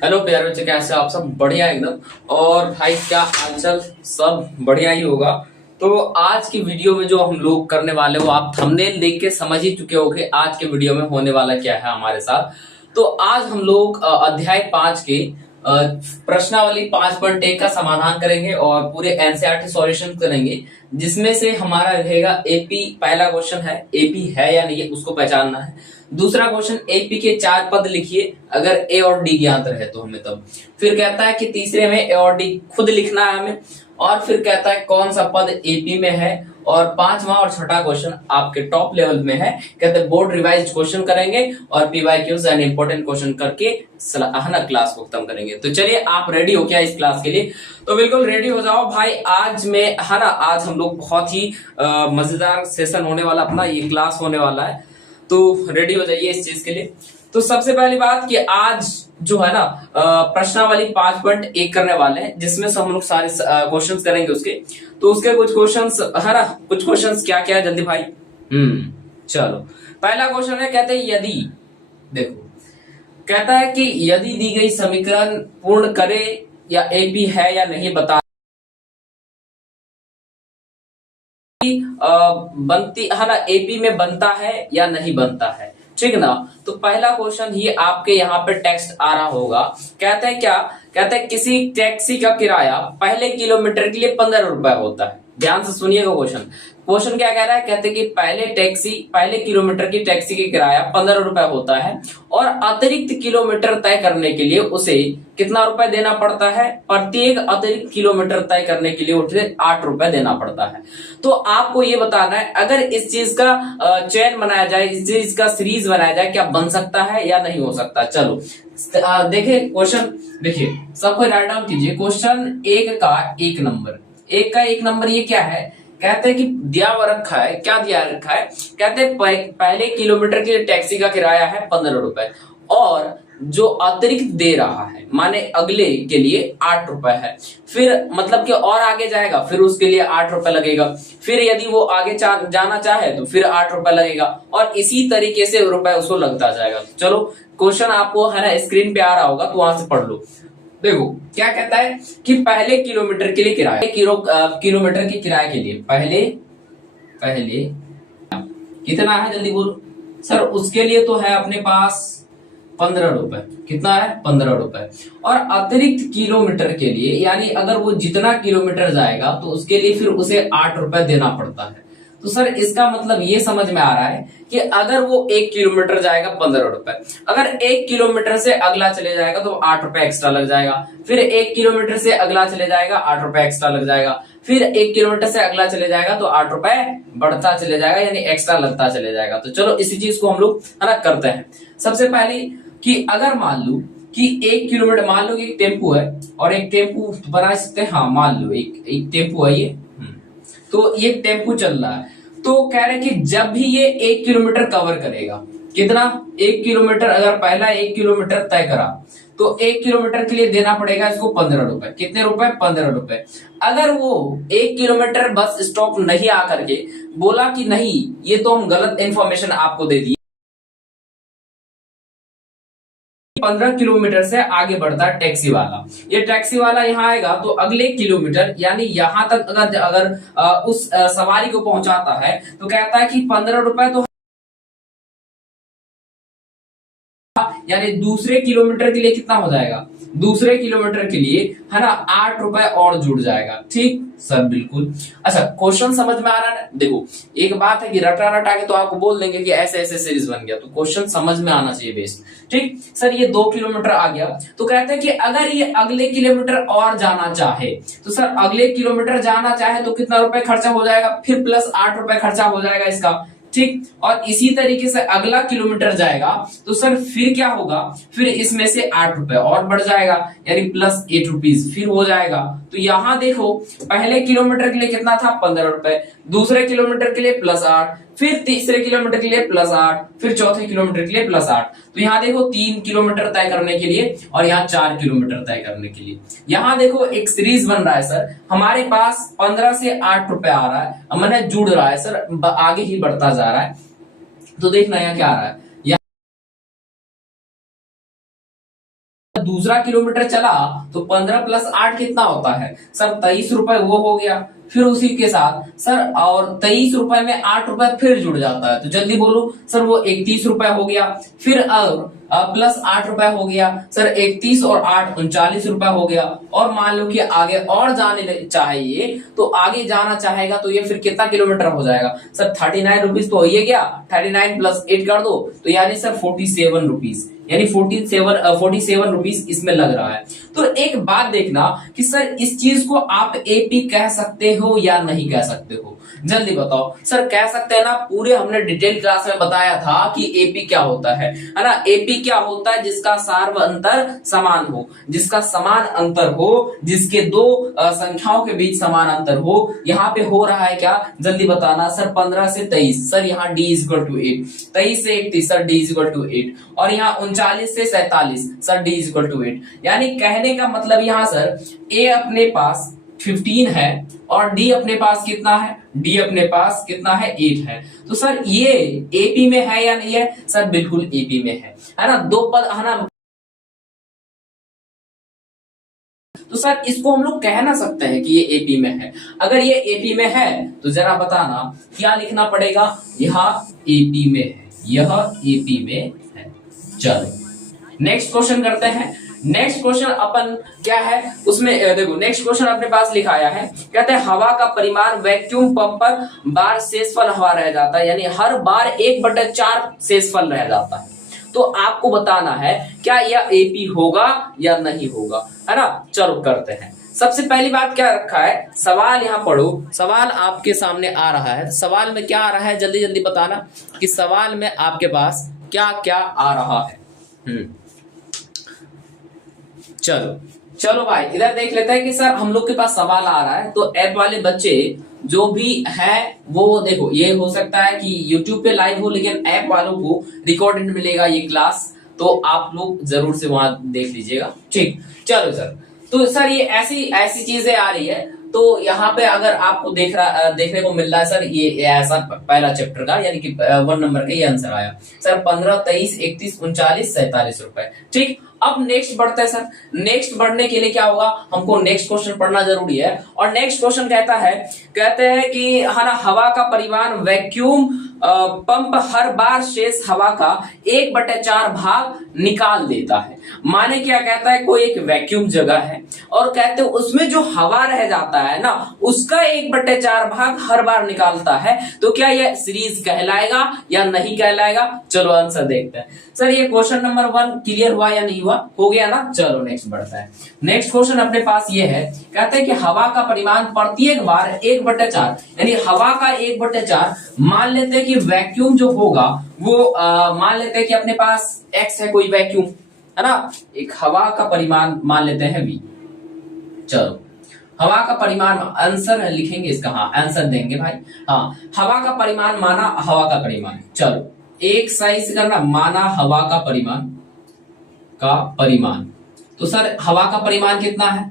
Hello प्यारे बच्चे, कैसे आप सब? बढ़िया एकदम। और भाई क्या हालचाल? सब बढ़िया ही होगा। तो आज की वीडियो में जो हम लोग करने वाले वो आप थंबनेल देख के समझ ही चुके होंगे आज के वीडियो में होने वाला क्या है हमारे साथ। तो आज हम लोग अध्याय 5 के प्रश्नावली 5.1 का समाधान करेंगे और पूरे एनसीईआरटी सॉल्यूशन करेंगे, जिसमें से हमारा रहेगा एपी। पहला क्वेश्चन है एपी है या नहीं, उसको पहचानना है। दूसरा क्वेश्चन एपी के 4 पद लिखिए अगर ए और डी ज्ञात रहे तो हमें तब। फिर कहता है कि तीसरे में ए और डी खुद लिखना है हमें। और फिर कहता है कौन सा पद एपी में है। और पांचवा और छठा क्वेश्चन आपके टॉप लेवल में है, कहते हैं बोर्ड रिवाइज्ड क्वेश्चन करेंगे और पीवाईक्यूज एंड इंपॉर्टेंट क्वेश्चन करके है ना क्लास को खत्म करेंगे। तो चलिए, आप रेडी हो क्या इस क्लास के लिए? तो बिल्कुल रेडी हो जाओ भाई। आज में है ना, आज हम लोग बहुत ही मजेदार सेशन होने वाला, अपना ये क्लास होने वाला है। तो रेडी हो जाइए इस चीज के लिए। तो सबसे पहली बात कि आज जो है ना प्रश्नावली 5.1 करने वाले हैं, जिसमें से हम लोग सारे क्वेश्चंस करेंगे उसके। तो उसके कुछ क्वेश्चंस है ना, कुछ क्वेश्चंस क्या क्या है जल्दी भाई। चलो, पहला क्वेश्चन है, कहते हैं यदि, देखो कहता है कि यदि दी गई समीकरण पूर्ण करे या एपी है या नहीं बता बनती है ना, एपी में बनता है या नहीं बनता है, ठीक ना। तो पहला क्वेश्चन ही आपके यहाँ पे टेक्स्ट आ रहा होगा। कहते हैं क्या, कहते हैं किसी टैक्सी का किराया पहले किलोमीटर के लिए 15 रुपए होता है। ध्यान से सुनिएगा क्वेश्चन। क्वेश्चन क्या कह रहा है, कहते हैं कि पहले किलोमीटर की टैक्सी का किराया 15 रुपए होता है और अतिरिक्त किलोमीटर तय करने के लिए उसे कितना रुपए देना पड़ता है? प्रत्येक अतिरिक्त किलोमीटर तय करने के लिए उसे 8 रुपए देना पड़ता है। तो आपको ये बताना है, अगर इस चीज का चयन बनाया जाए, इस चीज का सीरीज बनाया जाए, क्या बन सकता है या नहीं हो सकता। चलो देखिए क्वेश्चन, देखिए सबको राइट डाउन कीजिए। क्वेश्चन एक का एक नंबर ये क्या है? कहते हैं कि दिया हुआ रखा है, क्या दिया रखा है? कहते हैं पहले किलोमीटर के लिए टैक्सी का किराया है 15 रुपए और जो अतिरिक्त दे रहा है माने अगले के लिए 8 रुपए है। फिर मतलब कि और आगे जाएगा फिर उसके लिए 8 रुपए लगेगा। फिर यदि वो आगे जाना चाहे तो फिर 8 रुपए लगेगा और इसी तरीके से रुपए उसको लगता जाएगा। चलो क्वेश्चन आपको है ना स्क्रीन पे आ रहा होगा, तो वहां से पढ़ लो। देखो क्या कहता है कि पहले किलोमीटर के लिए किराया, किलोमीटर के किराए के लिए पहले कितना है जल्दी बोलो सर। उसके लिए तो है अपने पास 15 रुपए। कितना है? 15 रुपए। और अतिरिक्त किलोमीटर के लिए यानी अगर वो जितना किलोमीटर जाएगा तो उसके लिए फिर उसे 8 रुपए देना पड़ता है। तो सर इसका मतलब ये समझ में आ रहा है कि अगर वो 1 किलोमीटर जाएगा 15 रुपए, अगर 1 किलोमीटर से अगला चले जाएगा तो 8 रुपए एक्स्ट्रा लग जाएगा। फिर 1 किलोमीटर से अगला चले जाएगा 8 रुपए एक्स्ट्रा लग जाएगा। फिर 1 किलोमीटर से अगला चले जाएगा तो 8 रुपए बढ़ता चले जाएगा, यानी एक्स्ट्रा लगता चले जाएगा। तो चलो इसी चीज को हम लोग है ना करते हैं। सबसे पहले कि अगर मान लो कि 1 किलोमीटर, मान लो कि एक टेम्पू है और एक टेम्पू बना सकते हैं। हाँ मान लो एक टेम्पू है ये, तो ये टेम्पू चल रहा है। तो कह रहे कि जब भी ये 1 किलोमीटर कवर करेगा, कितना? 1 किलोमीटर, अगर पहला 1 किलोमीटर तय करा तो 1 किलोमीटर के लिए देना पड़ेगा इसको 15 रुपए। कितने रुपए? 15 रुपए। अगर वो 1 किलोमीटर बस स्टॉप नहीं आकर के बोला कि नहीं, ये तो हम गलत इंफॉर्मेशन आपको दे दी, 15 किलोमीटर से आगे बढ़ता है टैक्सी वाला। ये टैक्सी वाला यहाँ आएगा तो अगले किलोमीटर यानी यहाँ तक अगर उस सवारी को पहुंचाता है तो कहता है कि 15 रुपए तो, यानी दूसरे किलोमीटर के लिए कितना हो जाएगा? दूसरे किलोमीटर के लिए है ना 8 रुपए और जुड़ जाएगा। ठीक सर, बिल्कुल। अच्छा क्वेश्चन समझ में आ रहा है? देखो एक बात है कि रटा रटा के तो आपको बोल देंगे कि ऐसे ऐसे सीरीज बन गया, तो क्वेश्चन समझ में आना चाहिए बेस्ट। ठीक सर, ये 2 किलोमीटर आ गया तो कहते हैं कि अगर ये अगले किलोमीटर और जाना चाहे तो सर अगले किलोमीटर जाना चाहे तो कितना रुपए खर्चा हो जाएगा? फिर प्लस 8 रुपए खर्चा हो जाएगा इसका। ठीक, और इसी तरीके से अगला किलोमीटर जाएगा तो सर फिर क्या होगा? फिर इसमें से 8 रुपए और बढ़ जाएगा यानी प्लस 8 रुपीज फिर हो जाएगा। तो यहाँ देखो पहले किलोमीटर के लिए कितना था? 15 रुपए। दूसरे किलोमीटर के लिए प्लस 8, फिर तीसरे किलोमीटर के लिए प्लस 8, फिर चौथे किलोमीटर के लिए प्लस 8। तो यहाँ देखो 3 किलोमीटर तय करने के लिए और यहाँ 4 किलोमीटर तय करने के लिए। यहाँ देखो एक सीरीज बन रहा है सर, हमारे पास 15 से 8 रुपए आ रहा है, मैंने जुड़ रहा है सर, आगे ही बढ़ता जा रहा है। तो देखना यहाँ क्या आ रहा है, दूसरा किलोमीटर चला तो 15 प्लस 8 कितना होता है सर 23 रुपए, वो हो गया। फिर उसी के साथ सर और 23 रुपए में 8 रुपए फिर जुड़ जाता है, तो जल्दी बोलो सर वो 31 रुपए हो गया। फिर प्लस 8 रुपए हो गया सर 31 और 8 39 रुपए हो गया। और मान लो कि आगे और जाने चाहिए तो आगे जाना चाहेगा तो ये फिर कितना किलोमीटर हो जाएगा सर 39 रुपीज तो हो ही गया, 39 प्लस 8 कर दो तो यानी सर 47 रुपीज, यानी 47 रुपीज इसमें लग रहा है। तो एक बात देखना कि सर इस चीज को आप एपी कह सकते हो या नहीं कह सकते हो, जल्दी बताओ। सर कह सकते हैं ना, पूरे हमने डिटेल क्लास में बताया था कि एपी क्या होता है ना। एपी क्या होता है, जिसका सार्व अंतर समान हो, जिसका समान अंतर हो, जिसके दो संख्याओं के बीच समान अंतर हो। यहाँ पे हो रहा है क्या, जल्दी बताना सर 15 से 23, सर यहाँ d इज इक्वल टू 8, 23 से 31 sir d is equal to 8, और यहाँ 39 से 47 sir d is equal to 8। यानी कहने का मतलब यहाँ सर a अपने पास 15 है और d अपने पास कितना है, d अपने पास कितना है 8 है। तो सर ये एपी में है या नहीं है, सर बिल्कुल एपी में है ना, दो पद है ना। तो सर इसको हम लोग कह ना सकते हैं कि ये एपी में है। अगर ये एपी में है तो जरा बताना क्या लिखना पड़ेगा, यहाँ एपी में है, यह एपी में है। चलो नेक्स्ट क्वेश्चन करते हैं। नेक्स्ट क्वेश्चन अपन क्या है उसमें देखो, नेक्स्ट क्वेश्चन अपने पास लिखाया है, कहते हैं हवा का परिमाण वैक्यूम पंप पर बार शेषफल हवा रह जाता है, यानी हर बार 1/4 शेषफल रह जाता है। तो आपको बताना है क्या यह एपी होगा या नहीं होगा, है ना। चलो करते हैं। सबसे पहली बात क्या रखा है, सवाल यहाँ पढ़ो, सवाल आपके सामने आ रहा है। सवाल में क्या आ रहा है, जल्दी जल्दी बताना कि सवाल में आपके पास क्या क्या आ रहा है। चलो भाई इधर देख लेते हैं कि सर हम लोग के पास सवाल आ रहा है। तो ऐप वाले बच्चे जो भी है वो देखो, ये हो सकता है कि YouTube पे लाइव हो लेकिन ऐप वालों को रिकॉर्डेड मिलेगा ये क्लास, तो आप लोग जरूर से वहां देख लीजिएगा, ठीक। चलो सर, तो सर ये ऐसी चीजें आ रही है। तो यहाँ पे अगर आपको देखने को मिल रहा है सर ये ऐसा पहला चैप्टर का, यानी कि 1 नंबर का ये आंसर आया सर 15, 23, 31, 39, 47 रुपए, ठीक। अब नेक्स्ट बढ़ते हैं सर। नेक्स्ट बढ़ने के लिए क्या होगा, हमको नेक्स्ट क्वेश्चन पढ़ना जरूरी है। और नेक्स्ट क्वेश्चन कहते हैं कि है ना, हवा का परिमाण वैक्यूम पंप हर बार शेष हवा का 1/4 भाग निकाल देता है। माने क्या कहता है, कोई एक वैक्यूम जगह है और कहते हैं उसमें जो हवा रह जाता है ना, उसका 1/4 भाग हर बार निकालता है। तो क्या यह सीरीज कहलाएगा या नहीं कहलाएगा, चलो आंसर देखते हैं। सर ये क्वेश्चन नंबर 1 क्लियर हुआ या नहीं हुआ, हो गया ना। चलो नेक्स्ट बढ़ता है। नेक्स्ट क्वेश्चन अपने पास ये है, कहते हैं कि हवा का परिमाण प्रत्येक बार 1/4, यानी हवा का 1/4, मान लेते हैं कि वैक्यूम जो होगा वो मान लेते हैं कि अपने पास x है कोई वैक्यूम, है ना, एक हवा का परिमाण मान लेते हैं v। चलो हवा का परिमाण, आंसर लिखेंगे इसका, हाँ आंसर देंगे भाई, हाँ हवा का परिमाण माना हवा का परिमाण। चलो एक सही से करना, माना हवा का परिमाण। तो सर हवा का परिमाण कितना है,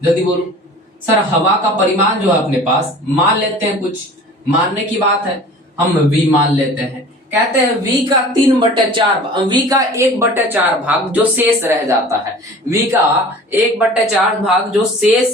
जल्दी बोलो। सर हवा का परिमाण जो है अपने पास, मान लेते हैं, कुछ मानने की बात है, हम v मान लेते हैं। कहते हैं v का 3/4, v का 1/4 भाग जो शेष रह जाता है, v का 1/4 भाग जो शेष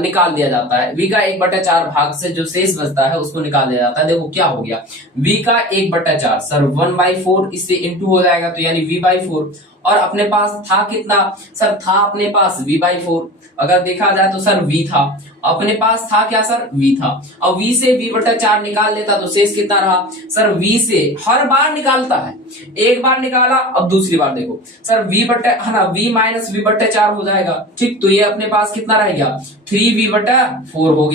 निकाल दिया जाता है, v का 1/4 भाग से जो शेष बचता है उसको निकाल दिया जाता है। देखो क्या हो गया, v का 1/4 सर 1/4, इससे इंटू हो जाएगा तो यानी v/4। और अपने पास था कितना सर, था अपने पास v/4। अगर देखा जाए तो सर v था, अपने पास था क्या सर, v था। अब v से v/4 निकाल लेता तो शेष कितना रहा सर, v से हर बार निकालता है, एक बार निकाला, अब दूसरी बार देखो सर है ना, v माइनस v/4 हो जाएगा, ठीक। तो ये अपने पास कितना रह गया, 3v/4 हो गया।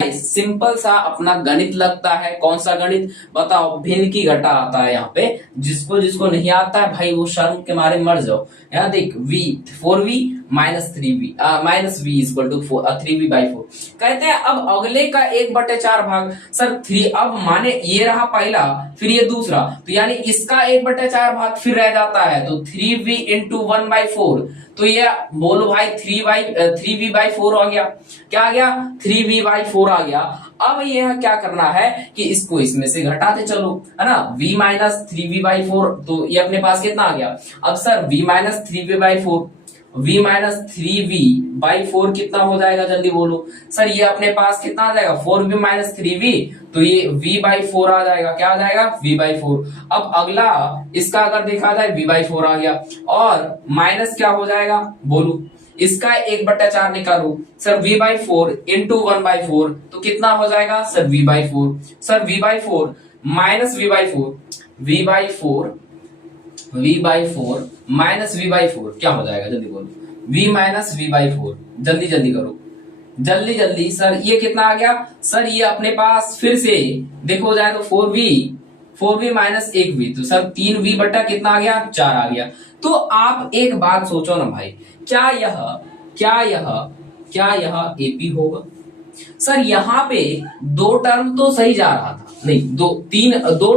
सिंपल सा अपना गणित लगता है, कौन सा गणित बताओ, भिन्न की घटा आता है यहाँ पे। जिसको नहीं आता है भाई वो शर्म के मारे मर जाओ। यहाँ देख v 4v minus 3v minus v equal to 3v/4। कहते हैं अब अगले का 1/4 भाग सर 3, अब माने ये रहा पहला फिर ये दूसरा, तो यानी इसका 1/4 भाग फिर रह जाता है, तो 3v इंटू 1/4। तो ये बोलो भाई 3v/4 आ गया, क्या आ गया 3v/4 आ गया। अब यह क्या करना है कि इसको इसमें से घटाते चलो, है ना। v माइनस 3v/4, तो ये अपने पास कितना आ गया। अब sir v minus 3v/4, v minus 3v/4 कितना हो जाएगा, जल्दी बोलो सर। ये अपने पास कितना आ जाएगा, 4v माइनस 3v, तो ये v/4 आ जाएगा। क्या आ जाएगा, v/4। अब अगला इसका अगर देखा जाए v/4 आ गया, और माइनस क्या हो जाएगा बोलो, इसका 1/4 निकालो सर। v/4 इंटू 1/4 तो कितना हो जाएगा sir, v/4। Sir v/4 minus v/4, v/4 minus v/4 क्या हो जाएगा, जल्दी बोलो। v माइनस v/4, जल्दी जल्दी करो, जल्दी जल्दी। सर ये कितना आ गया सर, ये अपने पास फिर से देखो जाए तो 4v माइनस 1v, तो सर 3v बटा कितना आ गया, 4 आ गया। तो आप एक बात सोचो ना भाई, क्या यह एपी होगा। सर यहाँ पे दो टर्म तो सही जा रहा था, नहीं दो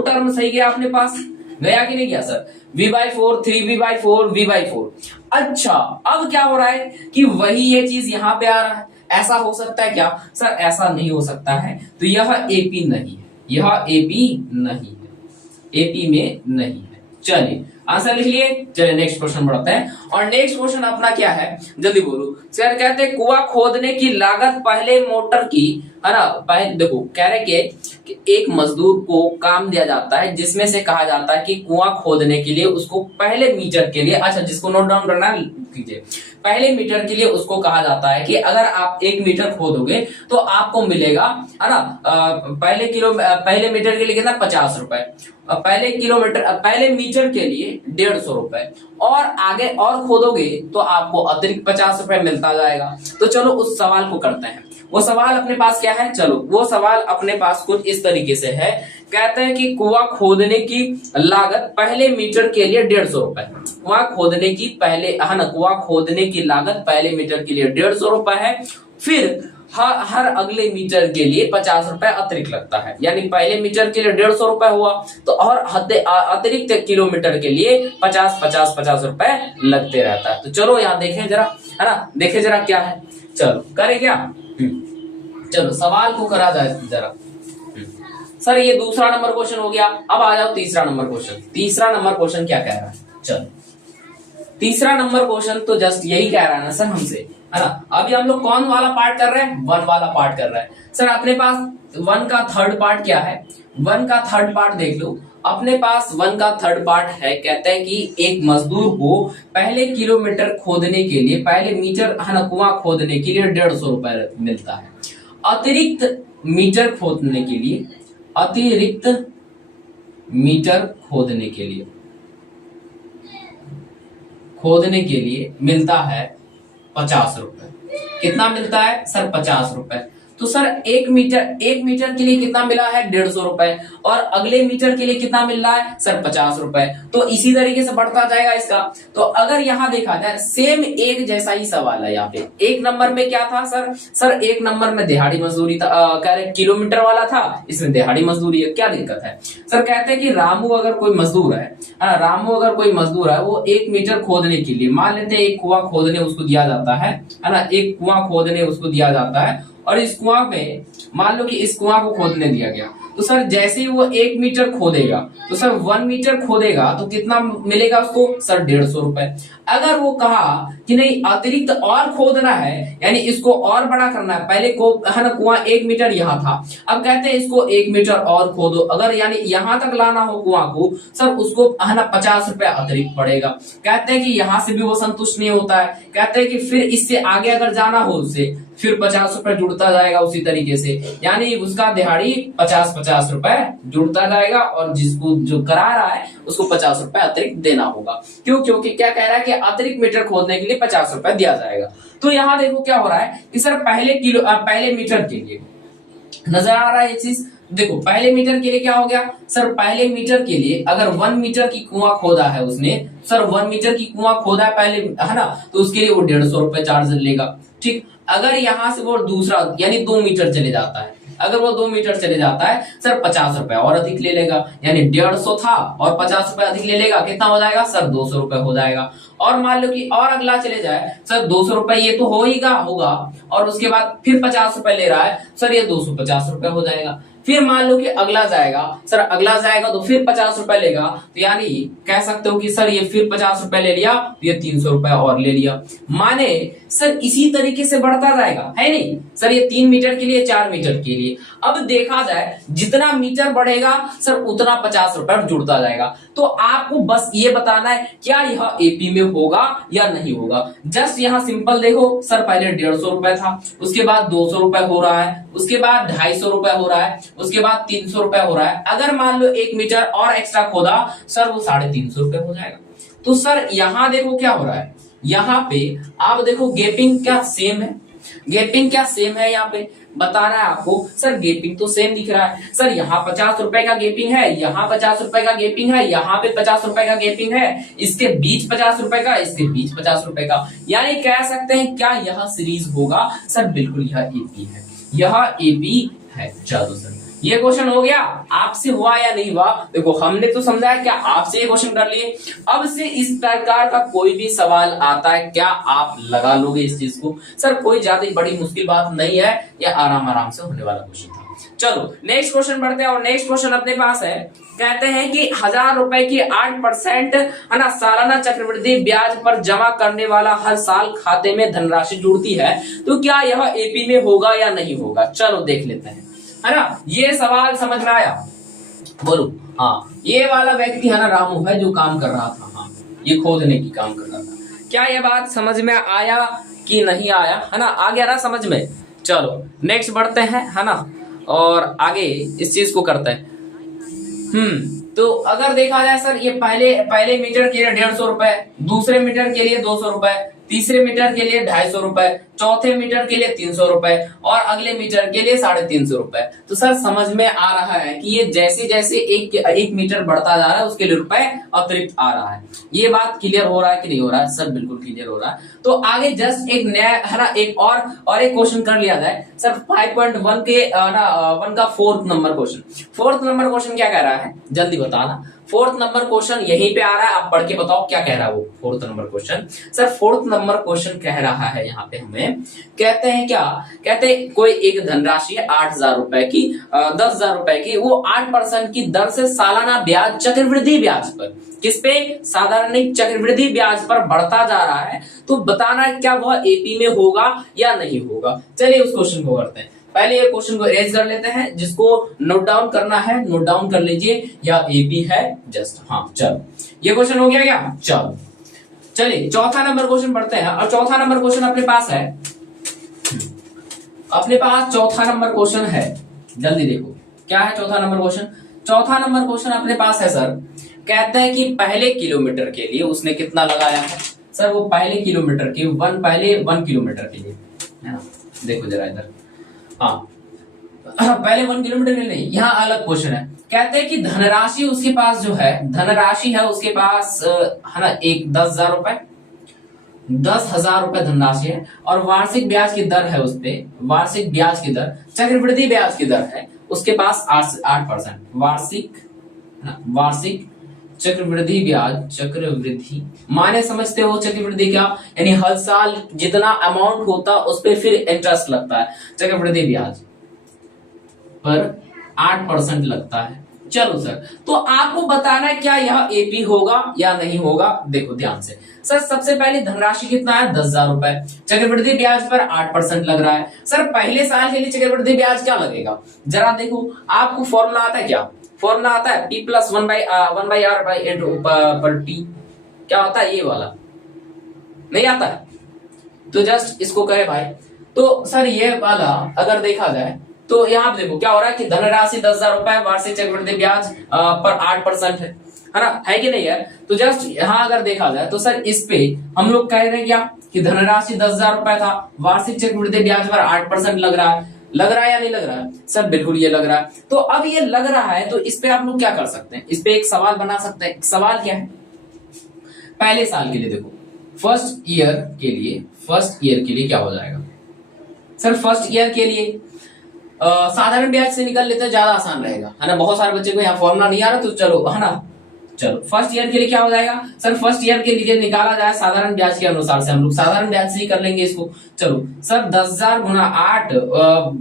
टर्म सही गया अपने पास, गया कि नहीं गया सर। v/4 3v/4 v/4। अच्छा अब क्या हो रहा है कि वही ये चीज यहाँ पे आ रहा है। ऐसा हो सकता है क्या सर, ऐसा नहीं हो सकता है। तो यह एपी नहीं है, यह एपी नहीं है, एपी में नहीं है। चलिए आंसर लिख लिए। चलिए नेक्स्ट क्वेश्चन बढ़ते हैं, और नेक्स्ट क्वेश्चन अपना क्या है, जल्दी बोलो सर। कहते हैं कुआं खोदने की लागत पहले मोटर की, है ना। पहले देखो कह रहे कि एक मजदूर को काम दिया जाता है जिसमें से कहा जाता है कि कुआं खोदने के लिए उसको पहले मीटर के लिए, अच्छा जिसको नोट डाउन करना कीजिए, पहले मीटर के लिए उसको कहा जाता है कि अगर आप 1 मीटर खोदोगे तो आपको मिलेगा, है ना, पहले मीटर के लिए कितना 50 रुपए, पहले मीटर के लिए 150 रुपए, और आगे और खोदोगे तो आपको अतिरिक्त 50 रुपए मिलता जाएगा। तो चलो उस सवाल को करते हैं। वो सवाल अपने पास क्या है, चलो वो सवाल अपने पास कुछ इस तरीके से है। कहते हैं कि कुआं खोदने की लागत पहले मीटर के लिए 150 रुपए, कुआं खोदने की पहले, है ना, कुआं खोदने की लागत पहले मीटर के लिए 150 रुपए है, फिर हर अगले मीटर के लिए 50 रुपए अतिरिक्त लगता है, यानी पहले मीटर के लिए 150 रुपए हुआ, तो और अतिरिक्त किलोमीटर के लिए 50 रुपए लगते रहता है। तो चलो यहाँ देखें जरा, है ना, देखें जरा क्या है, चलो करें क्या, चलो सवाल को करा जाए जरा। सर ये दूसरा नंबर क्वेश्चन हो गया, अब आ जाओ तीसरा नंबर क्वेश्चन। तीसरा नंबर क्वेश्चन क्या कह रहा है, चलो तीसरा नंबर क्वेश्चन तो जस्ट यही कह रहा है ना सर हमसे, है ना। अभी हम लोग कौन वाला पार्ट कर रहे हैं, 1 वाला पार्ट कर रहे हैं। सर अपने पास 1 का थर्ड पार्ट क्या है, 1 का थर्ड पार्ट देख लो। अपने पास 1 का थर्ड पार्ट है, कहते हैं कि एक मजदूर को पहले किलोमीटर खोदने के लिए, पहले मीटर, है ना, कुआं खोदने के लिए 150 रुपए मिलता है। अतिरिक्त मीटर खोदने के लिए, अतिरिक्त मीटर खोदने के लिए मिलता है 50 रुपए। कितना मिलता है सर, 50 रुपए। तो सर 1 मीटर के लिए कितना मिला है, 150 रुपए, और अगले मीटर के लिए कितना मिल रहा है सर, 50 रुपए। तो इसी तरीके से बढ़ता जाएगा इसका। तो अगर यहाँ देखा जाए सेम एक जैसा ही सवाल है। यहाँ पे 1 नंबर में क्या था सर 1 नंबर में दिहाड़ी मजदूरी था, कह रहे किलोमीटर वाला था, इसमें दिहाड़ी मजदूरी है। क्या दिक्कत है सर, कहते हैं कि रामू अगर कोई मजदूर है, वो 1 मीटर खोदने के लिए, मान लेते हैं एक कुआं खोदने उसको दिया जाता है ना, एक कुआं खोदने उसको दिया जाता है, और इस कुआं में मान लो कि इस कुआं को खोदने दिया गया। तो सर जैसे ही वो 1 मीटर खोदेगा, तो सर 1 मीटर खोदेगा तो कितना मिलेगा उसको सर, 150 रुपए। अगर वो कहा कि नहीं अतिरिक्त और खोदना है, यानी इसको और बड़ा करना है, पहले को, है ना, कुआं 1 मीटर यहाँ था, अब कहते हैं इसको 1 मीटर और खोदो, अगर यानी यहां तक लाना हो कुआं को, सर उसको, है ना, 50 रुपए अतिरिक्त पड़ेगा। कहते हैं कि यहां से भी वो संतुष्ट नहीं होता है, कहते हैं कि फिर इससे आगे अगर जाना हो उससे, फिर 50 रुपए जुड़ता जाएगा उसी तरीके से, यानी उसका दिहाड़ी 50 रुपए जुड़ता जाएगा, और जिसको जो करा रहा है उसको 50 रुपए अतिरिक्त देना होगा। क्यों, क्योंकि क्या कह रहा है कि अतिरिक्त मीटर खोदने के लिए 50 रुपए दिया जाएगा। तो यहाँ देखो क्या हो रहा है कि सर पहले मीटर के लिए नजर आ रहा है ये चीज। देखो पहले मीटर के लिए क्या हो गया सर, पहले मीटर के लिए अगर 1 मीटर की कुआं खोदा है उसने, सर 1 मीटर की कुआं खोदा है पहले, है ना, तो उसके लिए वो 150 रुपए चार्ज लेगा। ठीक, अगर यहां से वो दूसरा यानी 2 मीटर चले जाता है, अगर वो 2 मीटर चले जाता है सर 50 रुपए और अधिक ले लेगा, यानी 150 था और 50 रुपए अधिक ले लेगा, कितना हो जाएगा सर 200 रुपए हो जाएगा। और मान लो कि और अगला चले जाए सर 200 रुपए ये तो होगा और उसके बाद फिर 50 रुपए ले रहा है सर, ये 250 रुपए हो जाएगा। फिर मान लो कि अगला जाएगा सर, अगला जाएगा तो फिर 50 रुपए लेगा, तो यानी कह सकते हो कि सर ये फिर 50 रुपए ले लिया, तो ये 300 रुपए और ले लिया। माने सर इसी तरीके से बढ़ता जाएगा, है नहीं सर, ये 3 मीटर के लिए 4 मीटर के लिए। अब देखा जाए जितना मीटर बढ़ेगा सर उतना 50 रुपए जुड़ता जाएगा। तो आपको बस ये बताना है क्या यह एपी में होगा या नहीं होगा। जस्ट यहाँ सिंपल देखो सर, पहले 150 रुपए था, उसके बाद 200 रुपए हो रहा है, उसके बाद 250 रुपए हो रहा है, उसके बाद 300 रुपए हो रहा है। अगर मान लो 1 मीटर और एक्स्ट्रा खोदा सर वो 350 रुपए हो जाएगा। तो सर यहाँ देखो क्या हो रहा है, यहाँ पे आप देखो गैपिंग क्या सेम है, गैपिंग क्या सेम है, यहाँ पे बता रहा है आपको सर गैपिंग तो सेम दिख रहा है सर, यहाँ 50 रुपए का गैपिंग है, यहाँ 50 रुपए का गैपिंग है, यहाँ पे 50 रुपए का गैपिंग है, इसके बीच 50 रुपए का, इसके बीच 50 रुपए का। यानी कह सकते हैं क्या यह सीरीज होगा सर, बिल्कुल यह एपी है, यह एपी है। चलो सर ये क्वेश्चन हो गया, आपसे हुआ या नहीं हुआ, देखो हमने तो समझाया, क्या आपसे ये क्वेश्चन कर लिए। अब से इस प्रकार का कोई भी सवाल आता है क्या आप लगा लोगे इस चीज को, सर कोई ज्यादा बड़ी मुश्किल बात नहीं है, ये आराम से होने वाला क्वेश्चन था। चलो नेक्स्ट क्वेश्चन बढ़ते हैं, और नेक्स्ट क्वेश्चन अपने पास है, कहते हैं कि 1000 रुपए की 8% है ना सालाना चक्रवृद्धि ब्याज पर जमा करने वाला हर साल खाते में धनराशि जुड़ती है, तो क्या यह एपी में होगा या नहीं होगा। चलो देख लेते हैं, है ना। ये सवाल समझ में आया, बोलो हाँ। ये वाला व्यक्ति है ना रामू है जो काम कर रहा था, हाँ ये खोदने की काम कर रहा था। क्या ये बात समझ में आया कि नहीं आया, है ना, आ गया ना समझ में। चलो नेक्स्ट बढ़ते हैं, है ना, और आगे इस चीज को करते हैं। तो अगर देखा जाए सर, ये पहले मीटर के लिए 150 रुपए, दूसरे मीटर के लिए 200 रुपए, तीसरे मीटर के लिए 250 रुपए, चौथे मीटर के लिए 300 रुपए और अगले मीटर के लिए 350 रुपए। तो सर समझ में आ रहा है कि ये जैसे जैसे एक मीटर बढ़ता जा रहा है उसके लिए रुपए अतिरिक्त आ रहा है। ये बात क्लियर हो रहा है कि नहीं हो रहा है सर, बिल्कुल क्लियर हो रहा है। तो आगे जस्ट एक नया है ना एक और एक क्वेश्चन कर लिया जाए सर, 5.1 के ना 1 का 4th number question. 4th number question क्या कह रहा है जल्दी बताना। 4th नंबर क्वेश्चन यहीं पे आ रहा है, आप पढ़ के बताओ क्या कह रहा है वो 4th number question. Sir 4th number question कह रहा है यहाँ पे हमें, कहते हैं क्या, कहते हैं कोई एक धनराशि है 8000 रुपए की, 10,000 रुपए की, वो 8% की दर से सालाना ब्याज चक्रवृद्धि ब्याज पर, किस पे, साधारण चक्रवृद्धि ब्याज पर बढ़ता जा रहा है। तो बताना है क्या वह एपी में होगा या नहीं होगा। चलिए उस क्वेश्चन को करते हैं। पहले ये क्वेश्चन को एरेज कर लेते हैं, जिसको नोट डाउन करना है नोट डाउन कर लीजिए, या एपी है जस्ट। हाँ चलो ये क्वेश्चन हो गया क्या। चलो चलिए चौथा नंबर क्वेश्चन पढ़ते हैं, और चौथा नंबर क्वेश्चन अपने पास है, अपने पास चौथा नंबर क्वेश्चन है, जल्दी देखो क्या है चौथा नंबर क्वेश्चन। चौथा नंबर क्वेश्चन अपने पास है सर, कहते हैं कि पहले किलोमीटर के लिए उसने कितना लगाया है सर, वो पहले किलोमीटर के पहले 1 किलोमीटर के लिए, है ना, देखो जरा इधर, हाँ पहले 1 किलोमीटर के लिए नहीं, यहाँ अलग क्वेश्चन है। कहते हैं कि धनराशि उसके पास जो है, धनराशि है उसके पास है ना एक 10,000 रुपए, 10,000 रुपए धनराशि है, और वार्षिक ब्याज की दर है उस पे, वार्षिक ब्याज की दर, चक्रवृद्धि ब्याज की दर है उसके पास 8%। वार्षिक चक्रवृद्धि ब्याज, चक्रवृद्धि माने समझते हो चक्रवृद्धि क्या, यानी हर साल जितना अमाउंट होता उस पर फिर इंटरेस्ट लगता है, चक्रवृद्धि ब्याज पर 8% लगता है। चलो सर, तो आपको बताना है क्या यह एपी होगा या नहीं होगा। देखो ध्यान से सर, सबसे पहले धनराशि कितना है 10,000 रुपए, चक्रवृद्धि ब्याज पर 8% लग रहा है। सर पहले साल के लिए चक्रवृद्धि ब्याज क्या लगेगा, जरा देखो, आपको फॉर्मूला आता है क्या, फॉर्मूला आता है P + 1/r पर T, क्या होता है ये वाला, नहीं आता है तो जस्ट इसको करे भाई। तो सर ये वाला अगर देखा जाए तो यहाँ पे देखो क्या हो रहा है कि धनराशि 10,000 रुपए, वार्षिक चक्रवृद्धि ब्याज पर 8% है ना, है कि नहीं है। तो जस्ट यहाँ अगर देखा जाए तो सर इस पे हम लोग कह रहे हैं क्या कि धनराशि 10,000 रुपए था, वार्षिक चक्रवृद्धि ब्याज पर 8% लग रहा है, लग रहा है या नहीं लग रहा है सर, बिल्कुल ये लग रहा है। तो अब ये लग रहा है तो इस पे आप लोग क्या कर सकते हैं, इस पे एक सवाल बना सकते हैं। सवाल क्या है, पहले साल के लिए देखो, फर्स्ट ईयर के लिए क्या हो जाएगा सर, फर्स्ट ईयर के लिए साधारण ब्याज से निकल लेते हैं, ज्यादा आसान रहेगा, है ना। बहुत सारे बच्चे को यहाँ फॉर्मूला नहीं आ रहा, तो चलो, है ना। चलो फर्स्ट ईयर के लिए क्या हो जाएगा सर, फर्स्ट ईयर के लिए निकाला जाए साधारण ब्याज के अनुसार से, हम लोग साधारण ब्याज से ही कर लेंगे इसको। चलो सर 10,000 गुना 8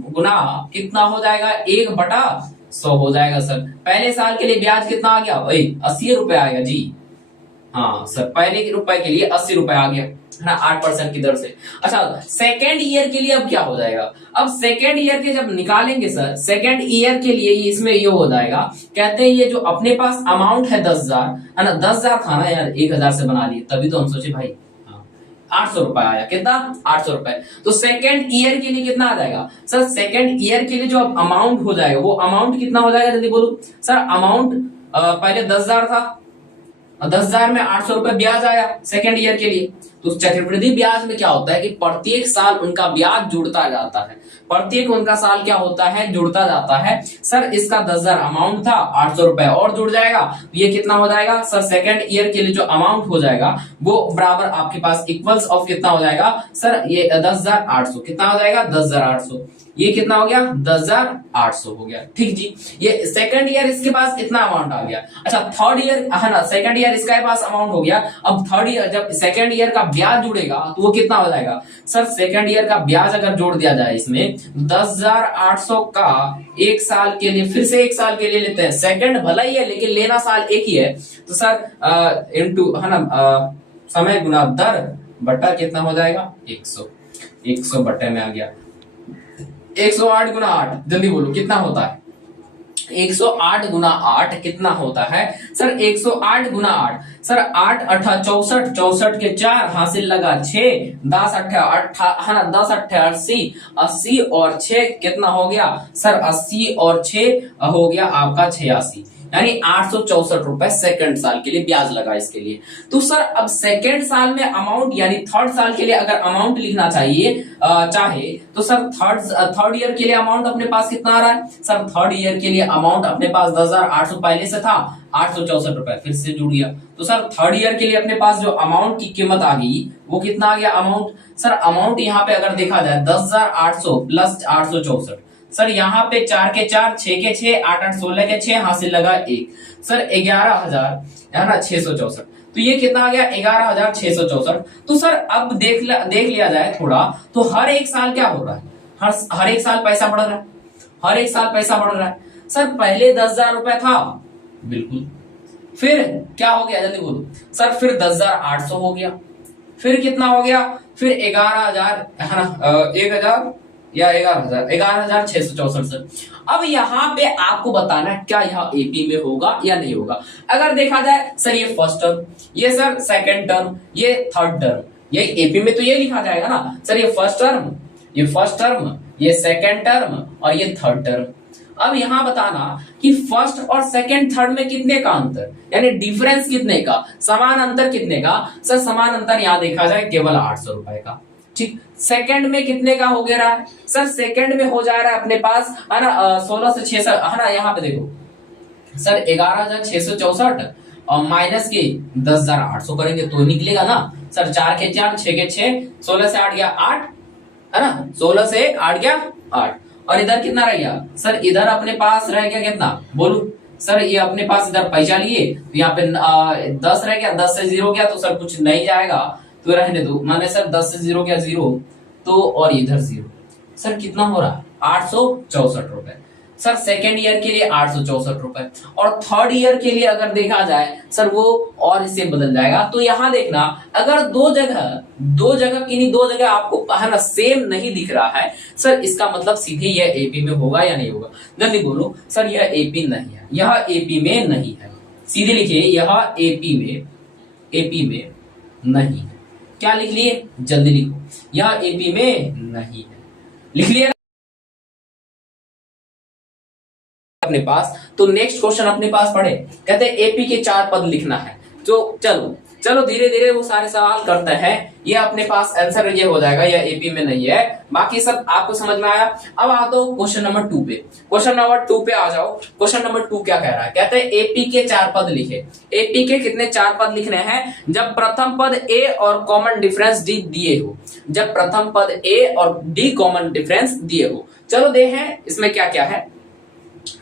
गुना कितना हो जाएगा, 1/100 हो जाएगा सर। पहले साल के लिए ब्याज कितना आ गया, 80 रुपए आ गया जी। हाँ सर, पहले के रुपए के लिए 80 रुपए आ गया, है ना, 8% की दर से। अच्छा सेकेंड ईयर के लिए अब क्या हो जाएगा, अब सेकेंड ईयर के जब निकालेंगे सर, सेकेंड ईयर के लिए इसमें ये हो जाएगा, कहते हैं ये जो अपने पास अमाउंट है 10,000, है ना, 10,000 था ना यार, 1,000 से बना लिए, तभी तो हम सोचे भाई 800 रुपए आया, कितना 800 रुपए। तो सेकेंड ईयर के लिए कितना आ जाएगा सर, सेकेंड ईयर के लिए जो अमाउंट हो जाएगा, वो अमाउंट कितना हो जाएगा, जल्दी बोलो सर। अमाउंट पहले 10,000 था, 10,000 में 800 रुपए ब्याज आया सेकेंड ईयर के लिए। तो चक्रवृद्धि ब्याज में क्या होता है कि प्रत्येक साल उनका ब्याज जुड़ता जाता है, प्रत्येक उनका साल क्या होता है, जुड़ता जाता है। सर इसका 10,000 अमाउंट था, 800 रुपए और जुड़ जाएगा, तो ये कितना हो जाएगा सर, सेकेंड ईयर के लिए जो अमाउंट हो जाएगा वो बराबर आपके पास इक्वल्स ऑफ कितना हो जाएगा सर, ये 10,800 कितना हो जाएगा, 10,800। ये कितना हो गया, 10,800 हो गया, ठीक जी। ये सेकंड ईयर इसके पास इतना अमाउंट आ गया। अच्छा थर्ड ईयर, है ना, सेकंड ईयर इसका पास अमाउंट हो गया। अब थर्ड ईयर जब सेकंड ईयर का ब्याज जुड़ेगा तो वो कितना हो जाएगा सर, सेकंड ईयर का ब्याज अगर जोड़ दिया जाए इसमें, 10,800 का एक साल के लिए, फिर से एक साल के लिए लेते हैं, सेकंड भला ही है लेकिन लेना साल एक ही है, तो सर इनटू, है ना, समय गुना दर बटा कितना हो जाएगा, 100 बटे में आ गया 108 गुना 8, जल्दी बोलो कितना होता है, 108 गुना 8 कितना होता है सर, 108 गुना 8 सर, 8 8 64, 64 के 4 हासिल लगा 6, 10 8 है ना, 10 8 80, 80 और 6 कितना हो गया सर, 80 और 6 हो गया आपका 86, यानी 864 रुपए सेकंड साल के लिए ब्याज लगा इसके लिए। तो सर अब सेकंड साल में अमाउंट, यानी थर्ड साल के लिए अगर अमाउंट लिखना चाहिए चाहे तो सर थर्ड ईयर के लिए अमाउंट अपने पास कितना आ रहा है सर, थर्ड ईयर के लिए अमाउंट अपने पास 10,800 पहले से था, 864 रुपए फिर से जुड़ गया। तो सर थर्ड ईयर के लिए अपने पास जो अमाउंट की कीमत आ गई वो कितना आ गया अमाउंट सर, अमाउंट यहाँ पे अगर देखा जाए 10,800 प्लस 864 सर, यहाँ पे 4 के 4, 6 के 6, 8 8 16 के 6 हासिल लगा 1 सर, 11,000 है ना 664। तो ये कितना आ गया 11,664। तो सर अब देख लिया जाए थोड़ा, तो हर एक साल क्या हो रहा है, हर एक साल पैसा बढ़ रहा है, हर एक साल पैसा बढ़ रहा है सर। पहले 10,000 रुपए था, बिल्कुल, फिर क्या हो गया जल्दी बोलो सर, फिर 10,800 हो गया, फिर कितना हो गया, फिर 11,000 है ना, 1,000 या 11,664 सर। अब यहाँ पे आपको बताना है क्या यह एपी में होगा या नहीं होगा। अगर देखा जाए सर ये फर्स्ट टर्म, ये सर सेकंड टर्म, ये थर्ड टर्म, ये एपी में तो ये लिखा जाएगा ना सर, ये फर्स्ट टर्म, ये फर्स्ट टर्म, ये सेकंड टर्म और ये थर्ड टर्म। अब यहाँ बताना कि फर्स्ट और सेकंड थर्ड में कितने का अंतर, यानी डिफरेंस कितने का, समान अंतर कितने का सर, समान अंतर यहाँ देखा जाए केवल 800 रुपए का, ठीक। सेकंड में कितने का हो गया है सर, सेकंड में हो जा रहा है अपने पास, है ना, 16 से 6 है ना, यहाँ पे देखो सर 11,664 और माइनस के 10,800 करेंगे तो निकलेगा ना सर, 4 के 4, 6 के 6, 16 से 8 गया 8, है ना, 16 से 8 गया 8, और इधर कितना रह गया सर, इधर अपने पास रह गया कितना बोलो सर, ये अपने पास इधर पैसा लिए तो यहाँ पे 10 रह गया, 10 से 0 गया तो सर कुछ नहीं जाएगा तो रहने दो, माने सर 10 से 0 गया 0, तो और इधर 0 सर, कितना हो रहा 864 रुपए सर, सेकेंड ईयर के लिए 864 रुपए। और थर्ड ईयर के लिए अगर देखा जाए सर वो और इससे बदल जाएगा। तो यहां देखना, अगर दो जगह किन्हीं दो जगह आपको है ना सेम नहीं दिख रहा है सर, इसका मतलब सीधे यह एपी में होगा या नहीं होगा, जल्दी बोलो सर, यह एपी नहीं है, यह एपी में नहीं है, सीधे लिखिए यह एपी में नहीं है। क्या लिख लिए, जल्दी लिखो, यह एपी में नहीं है, लिख लिया अपने पास। तो नेक्स्ट क्वेश्चन अपने पास पढ़े, कहते हैं एपी के 4 पद लिखना है। तो चलो धीरे धीरे वो सारे सवाल करते हैं। ये अपने पास आंसर ये हो जाएगा, यह एपी में नहीं है, बाकी सब आपको समझ में आया। अब आ दो क्वेश्चन नंबर 2 पे, क्वेश्चन नंबर 2 पे आ जाओ। क्वेश्चन नंबर 2 क्या कह रहा है, कहते हैं एपी के 4 पद लिखे। एपी के कितने 4 पद लिखने हैं, जब प्रथम पद ए और कॉमन डिफरेंस डी दिए हो, जब प्रथम पद ए और डी कॉमन डिफरेंस दिए हो। चलो देखें इसमें क्या क्या है।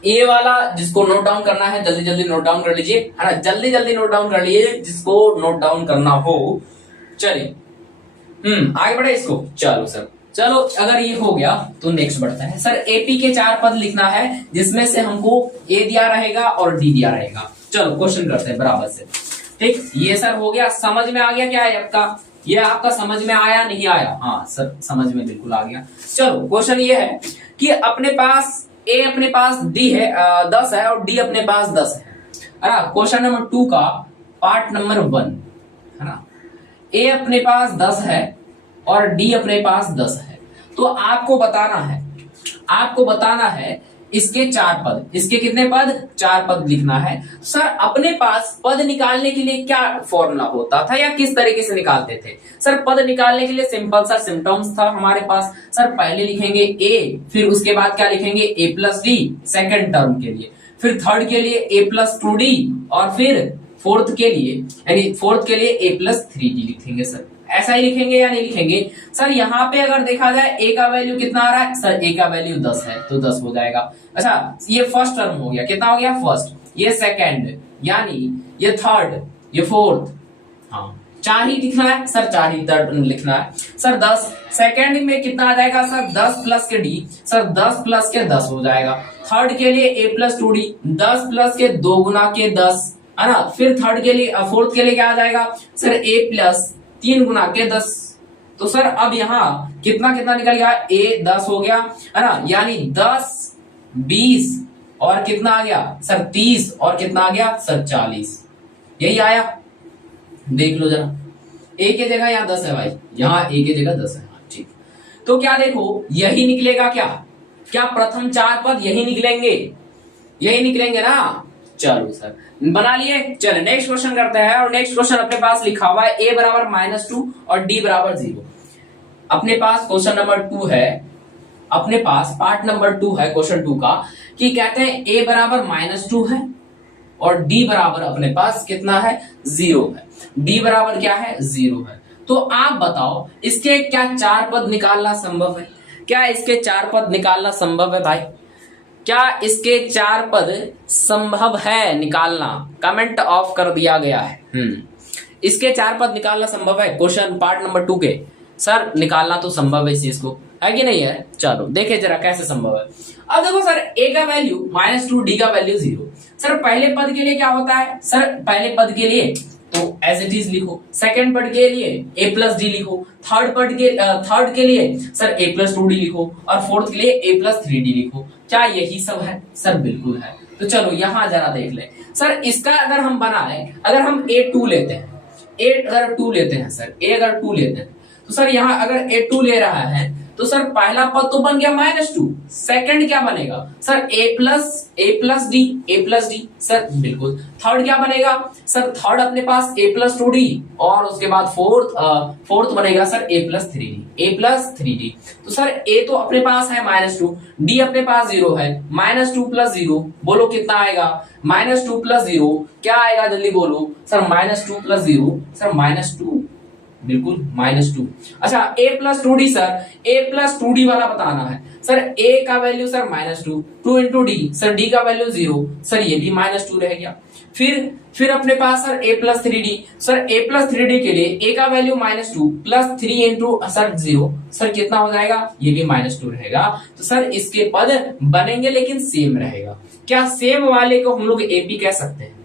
ए वाला जिसको नोट डाउन करना है जल्दी जल्दी नोट डाउन कर लीजिए, है ना, जल्दी जल्दी नोट डाउन कर लीजिए जिसको नोट डाउन करना हो। चलिए आगे बढ़े इसको। चलो सर, चलो अगर ये हो गया तो नेक्स्ट बढ़ता है सर। एपी के 4 पद लिखना है जिसमें से हमको ए दिया रहेगा और डी दिया रहेगा। चलो क्वेश्चन करते हैं बराबर से। ठीक, ये सर हो गया, समझ में आ गया क्या है आपका? ये आपका समझ में आया नहीं आया? हाँ सर समझ में बिल्कुल आ गया। चलो क्वेश्चन ये है कि अपने पास ए अपने पास डी है 10 है और डी अपने पास 10 है ना। क्वेश्चन नंबर 2 का पार्ट नंबर 1 है ना। ए अपने पास 10 है और डी अपने पास 10 है। तो आपको बताना है इसके 4 पद, इसके कितने पद? 4 पद लिखना है। सर अपने पास पद निकालने के लिए क्या फॉर्मूला होता था या किस तरीके से निकालते थे? सर पद निकालने के लिए सिंपल सा सिम्टम्स था हमारे पास। सर पहले लिखेंगे ए, फिर उसके बाद क्या लिखेंगे? ए प्लस डी सेकेंड टर्म के लिए, फिर थर्ड के लिए ए प्लस 2d और फिर फोर्थ के लिए ए प्लस 3d लिखेंगे। सर ऐसा ही लिखेंगे या नहीं लिखेंगे? सर यहाँ पे अगर देखा जाए ए का वैल्यू कितना आ रहा है? सर ए का वैल्यू 10 है तो 10 हो जाएगा। अच्छा ये फर्स्ट टर्म हो गया, कितना हो गया? फर्स्ट, ये सेकंड, यानी ये थर्ड, ये फोर्थ। हाँ 4 ही लिखना है सर, 4 ही टर्म लिखना है सर। 10 सेकंड में कितना आ जाएगा सर? 10 प्लस के डी, सर 10 प्लस के 10 हो जाएगा। थर्ड के लिए ए प्लस 2d 10 प्लस के 2 गुना के 10 है ना। फिर थर्ड के लिए फोर्थ के लिए क्या आ जाएगा सर? ए प्लस 3 गुना के 10। तो सर अब यहाँ कितना कितना निकल गया? ए 10 हो गया है ना, यानी 10 20 और कितना आ गया सर? 30 और कितना आ गया सर? 40। यही आया, देख लो जरा। ए के जगह यहाँ 10 है भाई, यहाँ ए के जगह 10 है। ठीक, तो क्या देखो यही निकलेगा क्या? क्या प्रथम 4 पद यही निकलेंगे? यही निकलेंगे ना। चलो सर बना लिए। चलो नेक्स्ट क्वेश्चन करते हैं और नेक्स्ट क्वेश्चन अपने पास लिखा हुआ है a बराबर -2 और d बराबर 0। अपने पास क्वेश्चन नंबर 2 है, अपने पास पार्ट नंबर 2 है क्वेश्चन 2 का, कि कहते हैं a बराबर -2 है और d बराबर अपने पास कितना है? 0 है। d बराबर क्या है? 0 है। तो आप बताओ इसके क्या 4 पद निकालना संभव है? क्या इसके 4 पद निकालना संभव है भाई? क्या इसके 4 पद संभव है निकालना? कमेंट ऑफ कर दिया गया है। इसके 4 पद निकालना संभव है? क्वेश्चन पार्ट नंबर 2 के सर निकालना तो संभव है इस चीज को, है कि नहीं है? चलो देखे जरा कैसे संभव है। अब देखो सर a का वैल्यू -2, d का वैल्यू 0। सर पहले पद के लिए क्या होता है? सर पहले पद के लिए तो एज इट इज लिखो, सेकंड पद के लिए a प्लस डी लिखो, थर्ड के लिए सर a प्लस 2d लिखो और फोर्थ के लिए a प्लस 3d लिखो। क्या यही सब है? सर बिल्कुल है। तो चलो यहां जरा देख ले सर, इसका अगर हम बनाए, अगर हम a2 लेते हैं, अगर 2 लेते हैं सर, a अगर 2 लेते हैं तो सर यहाँ अगर a2 ले रहा है तो सर पहला पद तो बन गया -2, सेकंड क्या बनेगा sir? a plus D sir बिल्कुल। थर्ड क्या बनेगा सर? थर्ड अपने पास a प्लस 2d और उसके बाद फोर्थ बनेगा सर a प्लस 3d। तो सर a तो अपने पास है -2, d अपने पास 0 है। -2 प्लस 0 बोलो कितना आएगा? -2 प्लस 0 क्या आएगा जल्दी बोलो सर? -2 प्लस 0 सर -2, बिल्कुल -2। अच्छा a plus 2d sir, a plus 2d वाला बताना है सर। a का value sir -2, 2 into D sir, d का वैल्यू 0 सर, ये भी -2 रह गया। फिर अपने पास sir a plus 3d sir, a plus 3d के लिए a का value -2 plus 3 into sir 0 sir, कितना हो जाएगा? ये भी -2 रहेगा। तो सर इसके पद बनेंगे लेकिन सेम रहेगा। क्या सेम वाले को हम लोग एपी कह सकते हैं?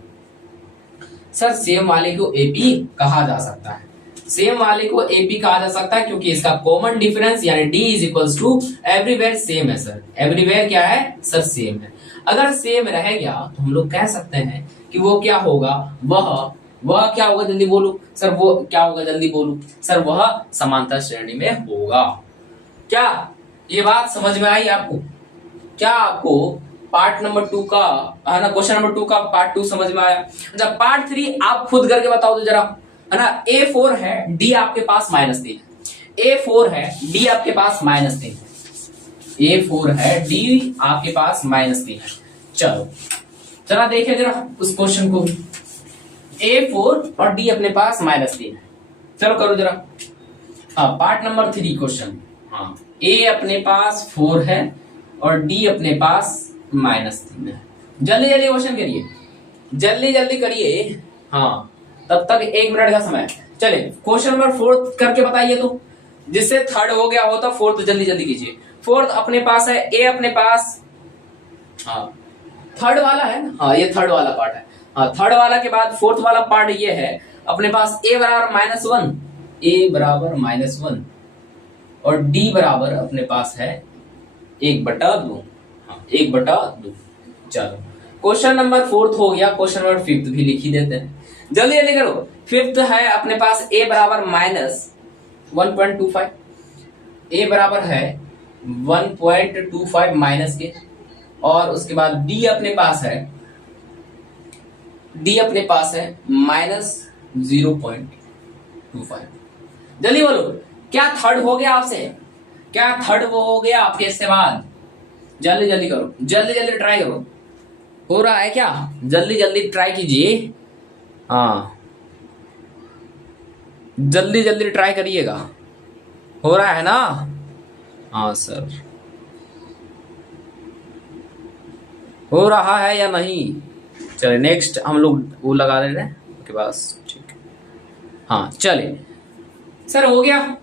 सर सेम वाले को एपी कहा जा सकता है, सेम वाले को एपी कहा जा सकता है क्योंकि इसका कॉमन डिफरेंस यानी d is equals to everywhere same है सर। एवरीवेयर क्या है सर? सेम है। अगर सेम रह गया तो हम लोग कह सकते हैं कि वो क्या होगा? वह क्या होगा जल्दी बोलो सर? वो क्या होगा जल्दी बोलो सर? वह समांतर श्रेणी में होगा। क्या ये बात समझ में आई आपको? क्या आपको पार्ट नंबर 2 का है ना, क्वेश्चन नंबर 2 का पार्ट 2 समझ में आया? अच्छा पार्ट 3 आप खुद करके बताओ तो जरा, है ना। A4 है, D आपके पास -3 है। A4 है, D आपके पास -3 है। A4 है, D आपके पास -3 है। चलो जरा देखिए जरा उस क्वेश्चन को। A4 और D अपने पास -3 है। चलो करो जरा। हाँ पार्ट नंबर 3 क्वेश्चन। हाँ A अपने पास 4 है, और डी अपने पास -3 है। जल्दी जल्दी क्वेश्चन करिए, जल्दी जल्दी करिए। हाँ, तब तक 1 मिनट का समय। चले क्वेश्चन नंबर 4 करके बताइए तो, जिससे थर्ड हो गया हो तो फोर्थ जल्दी जल्दी कीजिए। फोर्थ अपने पास है ए अपने पास, हाँ थर्ड वाला है ना, हाँ ये थर्ड वाला पार्ट है। हाँ थर्ड वाला के बाद फोर्थ वाला पार्ट ये है अपने पास ए बराबर -1, ए बराबर -1 और डी बराबर अपने पास है 1/2। हाँ 1/2। चलो क्वेश्चन नंबर 4 हो गया। क्वेश्चन नंबर 5 भी लिख ही देते हैं, जल्दी जल्दी करो। 5 है अपने पास ए बराबर -1.25, ए बराबर है 1.25 माइनस के, और उसके बाद डी अपने पास है -0.25। जल्दी बोलो, क्या थर्ड हो गया आपसे? क्या थर्ड वो हो गया आपके इसके बाद? जल्दी जल्दी करो, जल्दी जल्दी ट्राई करो। हो रहा है क्या? जल्दी जल्दी ट्राई कीजिए। हाँ जल्दी जल्दी ट्राई करिएगा। हो रहा है ना? हाँ सर, हो रहा है या नहीं? चले नेक्स्ट हम लोग वो लगा ले रहे हैं उसके पास, ठीक है। हाँ चले सर हो गया।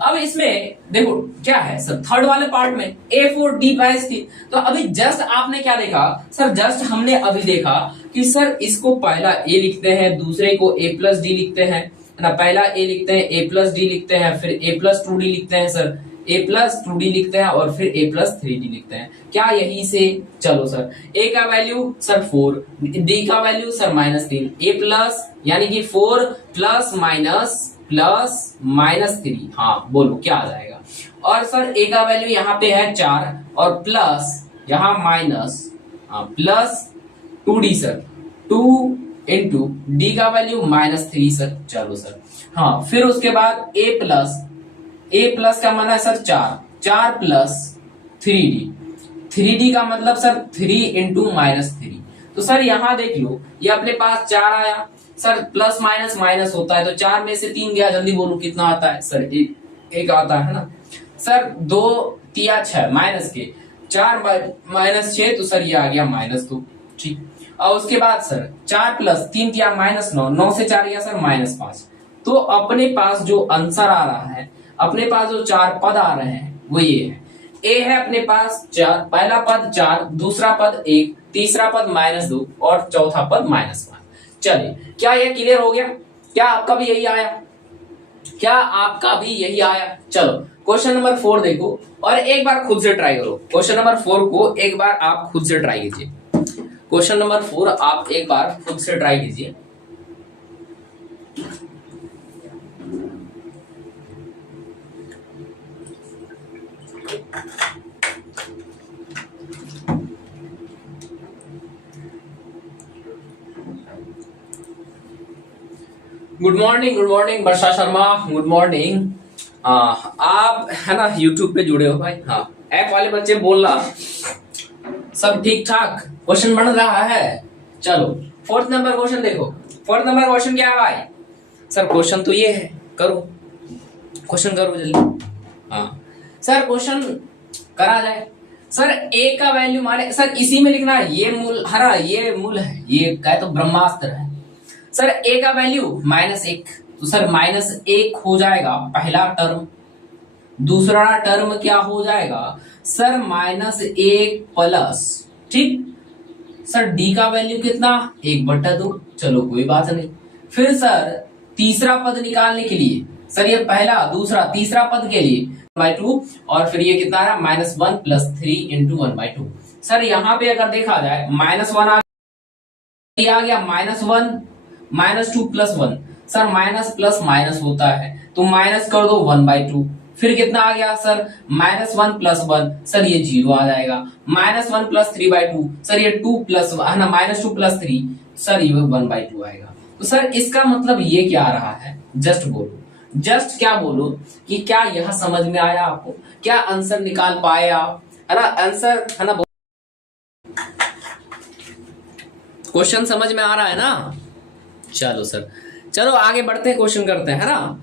अब इसमें देखो क्या है सर, थर्ड वाले पार्ट में A4D थी, तो अभी जस्ट आपने क्या देखा सर, जस्ट हमने अभी देखा कि सर इसको पहला A लिखते हैं, दूसरे को A+D लिखते हैं ना, पहला A लिखते हैं, A+D लिखते हैं, फिर A+2D लिखते हैं सर, A+2D लिखते हैं और फिर A+3D लिखते हैं। क्या यही से? चलो सर A का वैल्यू सर 4, D का वैल्यू सर -3, A प्लस यानी कि 4 प्लस माइनस 3। हाँ बोलो क्या आ जाएगा? और सर A का वैल्यू यहाँ पे है 4 और प्लस यहाँ minus plus 2D sir, 2 into D का वैल्यू -3 सर। चलो सर हाँ, फिर उसके बाद A प्लस का मतलब है सर 4 प्लस 3D का मतलब सर 3 इंटू -3। तो सर यहाँ देख लो, ये अपने पास 4 आया सर, प्लस माइनस माइनस होता है तो 4 में से 3 गया, जल्दी बोलो कितना आता है सर? एक आता है ना सर, 2 3 6 माइनस के 4 -6, तो सर ये आ गया -2, ठीक। और उसके बाद सर 4 प्लस 3 -9, 9 से 4 गया सर -5। तो अपने पास जो आंसर आ रहा है, अपने पास जो 4 पद आ रहे हैं वो ये है। ए है अपने पास 4, पहला पद 4, दूसरा पद 1, तीसरा पद -2 और चौथा पद -5। चलिए क्या ये क्लियर हो गया? क्या आपका भी यही आया? क्या आपका भी यही आया? चलो क्वेश्चन नंबर 4 देखो और एक बार खुद से ट्राई करो। क्वेश्चन नंबर 4 को एक बार आप खुद से ट्राई कीजिए। क्वेश्चन नंबर 4 आप एक बार खुद से ट्राई कीजिए। गुड मॉर्निंग वर्षा शर्मा, गुड मॉर्निंग। आप है ना यूट्यूब पे जुड़े हो भाई? हाँ ऐप वाले बच्चे बोलना सब ठीक ठाक, क्वेश्चन बन रहा है। चलो 4th नंबर क्वेश्चन देखो। 4th नंबर क्वेश्चन क्या है भाई? सर क्वेश्चन तो ये है, करो क्वेश्चन करो जल्दी। हाँ सर क्वेश्चन करा जाए। सर ए का वैल्यू माने सर इसी में लिखना है, ये मूल हरा, ये मूल है, ये कहे तो ब्रह्मास्त्र है। सर ए का वैल्यू -1, तो सर -1 हो जाएगा पहला टर्म। दूसरा टर्म क्या हो जाएगा सर? -1 प्लस, ठीक। सर डी का वैल्यू कितना? 1/2। चलो कोई बात नहीं। फिर सर तीसरा पद निकालने के लिए सर ये पहला दूसरा तीसरा पद के लिए 1/2 और फिर ये कितना है? -1 प्लस 3 इंटू 1/2। सर यहाँ पे अगर देखा जाए -1 आ गया, -1 -2 plus 1, sir minus plus minus होता है तो माइनस कर दो 1/2। फिर कितना आ गया सर? -1 प्लस 1, सर ये 0 आ जाएगा। -1 प्लस 3/2, सर ये 2 प्लस है ना, -2 प्लस 3, सर ये 1/2 आएगा। तो सर इसका मतलब ये क्या आ रहा है? जस्ट बोलो, जस्ट क्या बोलो कि क्या यह समझ में आया आपको? क्या आंसर निकाल पाए आप? है ना आंसर, है ना? क्वेश्चन समझ में आ रहा है ना? चलो सर, चलो आगे बढ़ते हैं, क्वेश्चन करते हैं, है ना।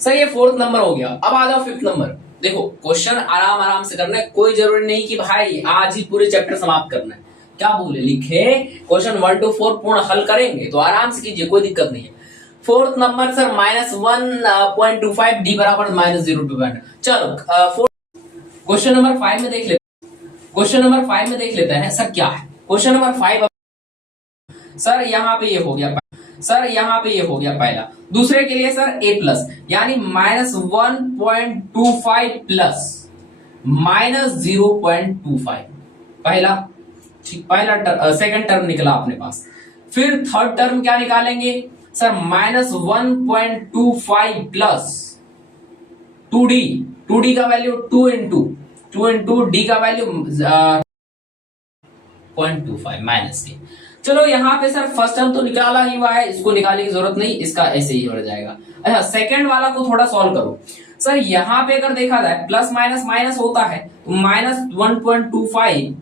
सर ये 4th नंबर हो गया। अब आ जाओ 5th नंबर। देखो क्वेश्चन आराम आराम से करना है, कोई जरूरी नहीं कि भाई आज ही पूरे चैप्टर समाप्त करना है। क्या बोले लिखे क्वेश्चन 1 to 4 पूर्ण हल करेंगे तो आराम से कीजिए, कोई दिक्कत नहीं है। फोर्थ नंबर सर -1.25 डी बराबर -0.2। चलो क्वेश्चन नंबर 5 में देख लेते क्वेश्चन नंबर 5 में देख लेते हैं सर क्या है। क्वेश्चन नंबर 5 सर यहाँ पे ये हो गया, सर यहाँ पे ये हो गया पहला। दूसरे के लिए सर a प्लस यानी -1.25 प्लस -0.25 पहला, ठीक, पहला सेकंड टर्म निकला अपने पास। फिर थर्ड टर्म क्या निकालेंगे सर -1.25 प्लस 2d, 2d का वैल्यू 2 इंटू डी का वैल्यू 0.25 माइनस के। चलो यहाँ पे सर फर्स्ट टर्म तो निकाला ही हुआ है, इसको निकालने की जरूरत नहीं, इसका ऐसे ही बढ़ जाएगा। अच्छा सेकंड वाला को थोड़ा सॉल्व करो सर। यहाँ पे अगर देखा जाए प्लस माइनस माइनस होता है तो -1.25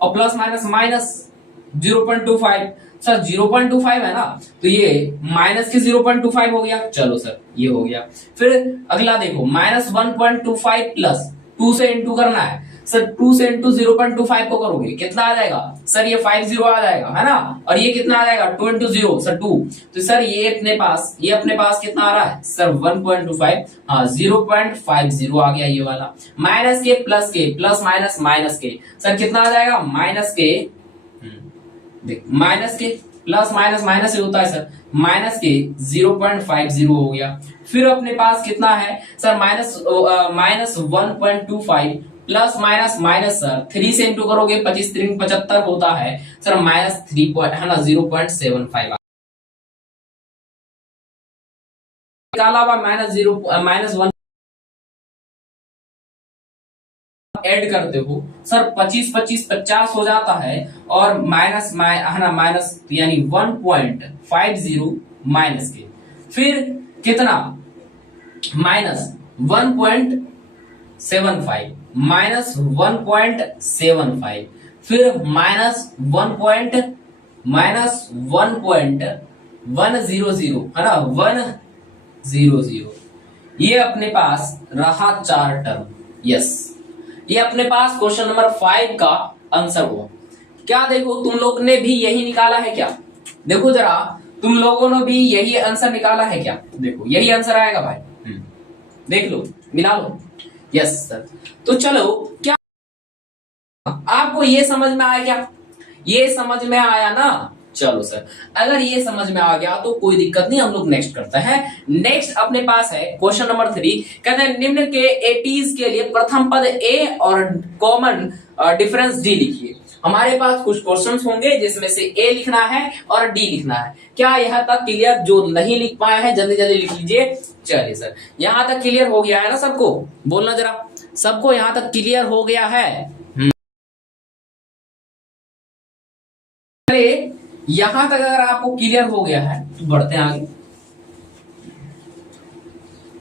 और प्लस माइनस माइनस 0.25 सर 0.25 है ना, तो ये माइनस के 0.25 हो गया। चलो सर ये हो गया। फिर अगला देखो -1.25 प्लस 2 से इंटू करना है सर, 2 से इंटू 0.25 को करोगे कितना आ जाएगा सर, ये 50 आ जाएगा है ना, और ये कितना आ जाएगा 2 इंटू 0 सर 2। तो सर ये अपने पास कितना आ रहा है सर 1.25, हाँ 0.50 आ गया ये वाला। माइनस के प्लस माइनस माइनस के सर कितना आ जाएगा माइनस के, देख माइनस के प्लस माइनस माइनस से होता है सर, माइनस के 0.50 हो गया। फिर अपने पास कितना है sir -1.25 plus minus minus sir 3 से इंटू करोगे 25 3 75 होता है सर -3 है ना 0.75 निकाला हुआ -1 ऐड करते हो सर 25 25 50 हो जाता है, और माइनस है ना माइनस यानी 1.50 माइनस के। फिर कितना -1.75 -1.75 फिर -1.100 है ना 100। ये अपने पास रहा 4 टर्म। यस ये अपने पास क्वेश्चन नंबर 5 का आंसर हुआ। क्या देखो तुम लोग ने भी यही निकाला है क्या, देखो जरा तुम लोगों ने भी यही आंसर निकाला है क्या, देखो यही आंसर आएगा भाई, देख लो मिला लो। यस सर तो चलो क्या आपको ये समझ में आया क्या, ये समझ में आया ना। चलो सर अगर ये समझ में आ गया तो कोई दिक्कत नहीं, हम लोग नेक्स्ट करते हैं। नेक्स्ट अपने पास है क्वेश्चन नंबर 3, कहते हैं निम्न के 80s के लिए प्रथम पद ए और कॉमन डिफरेंस डी लिखिए। हमारे पास कुछ क्वेश्चंस होंगे जिसमें से ए लिखना है और डी लिखना है। क्या यहाँ तक क्लियर, जो नहीं लिख पाए हैं जल्दी जल्दी लिख लीजिए। चलिए सर यहाँ तक क्लियर हो गया है ना सबको, बोलना जरा सबको यहाँ तक क्लियर हो गया है। यहां तक अगर आपको क्लियर हो गया है तो बढ़ते हैं आगे।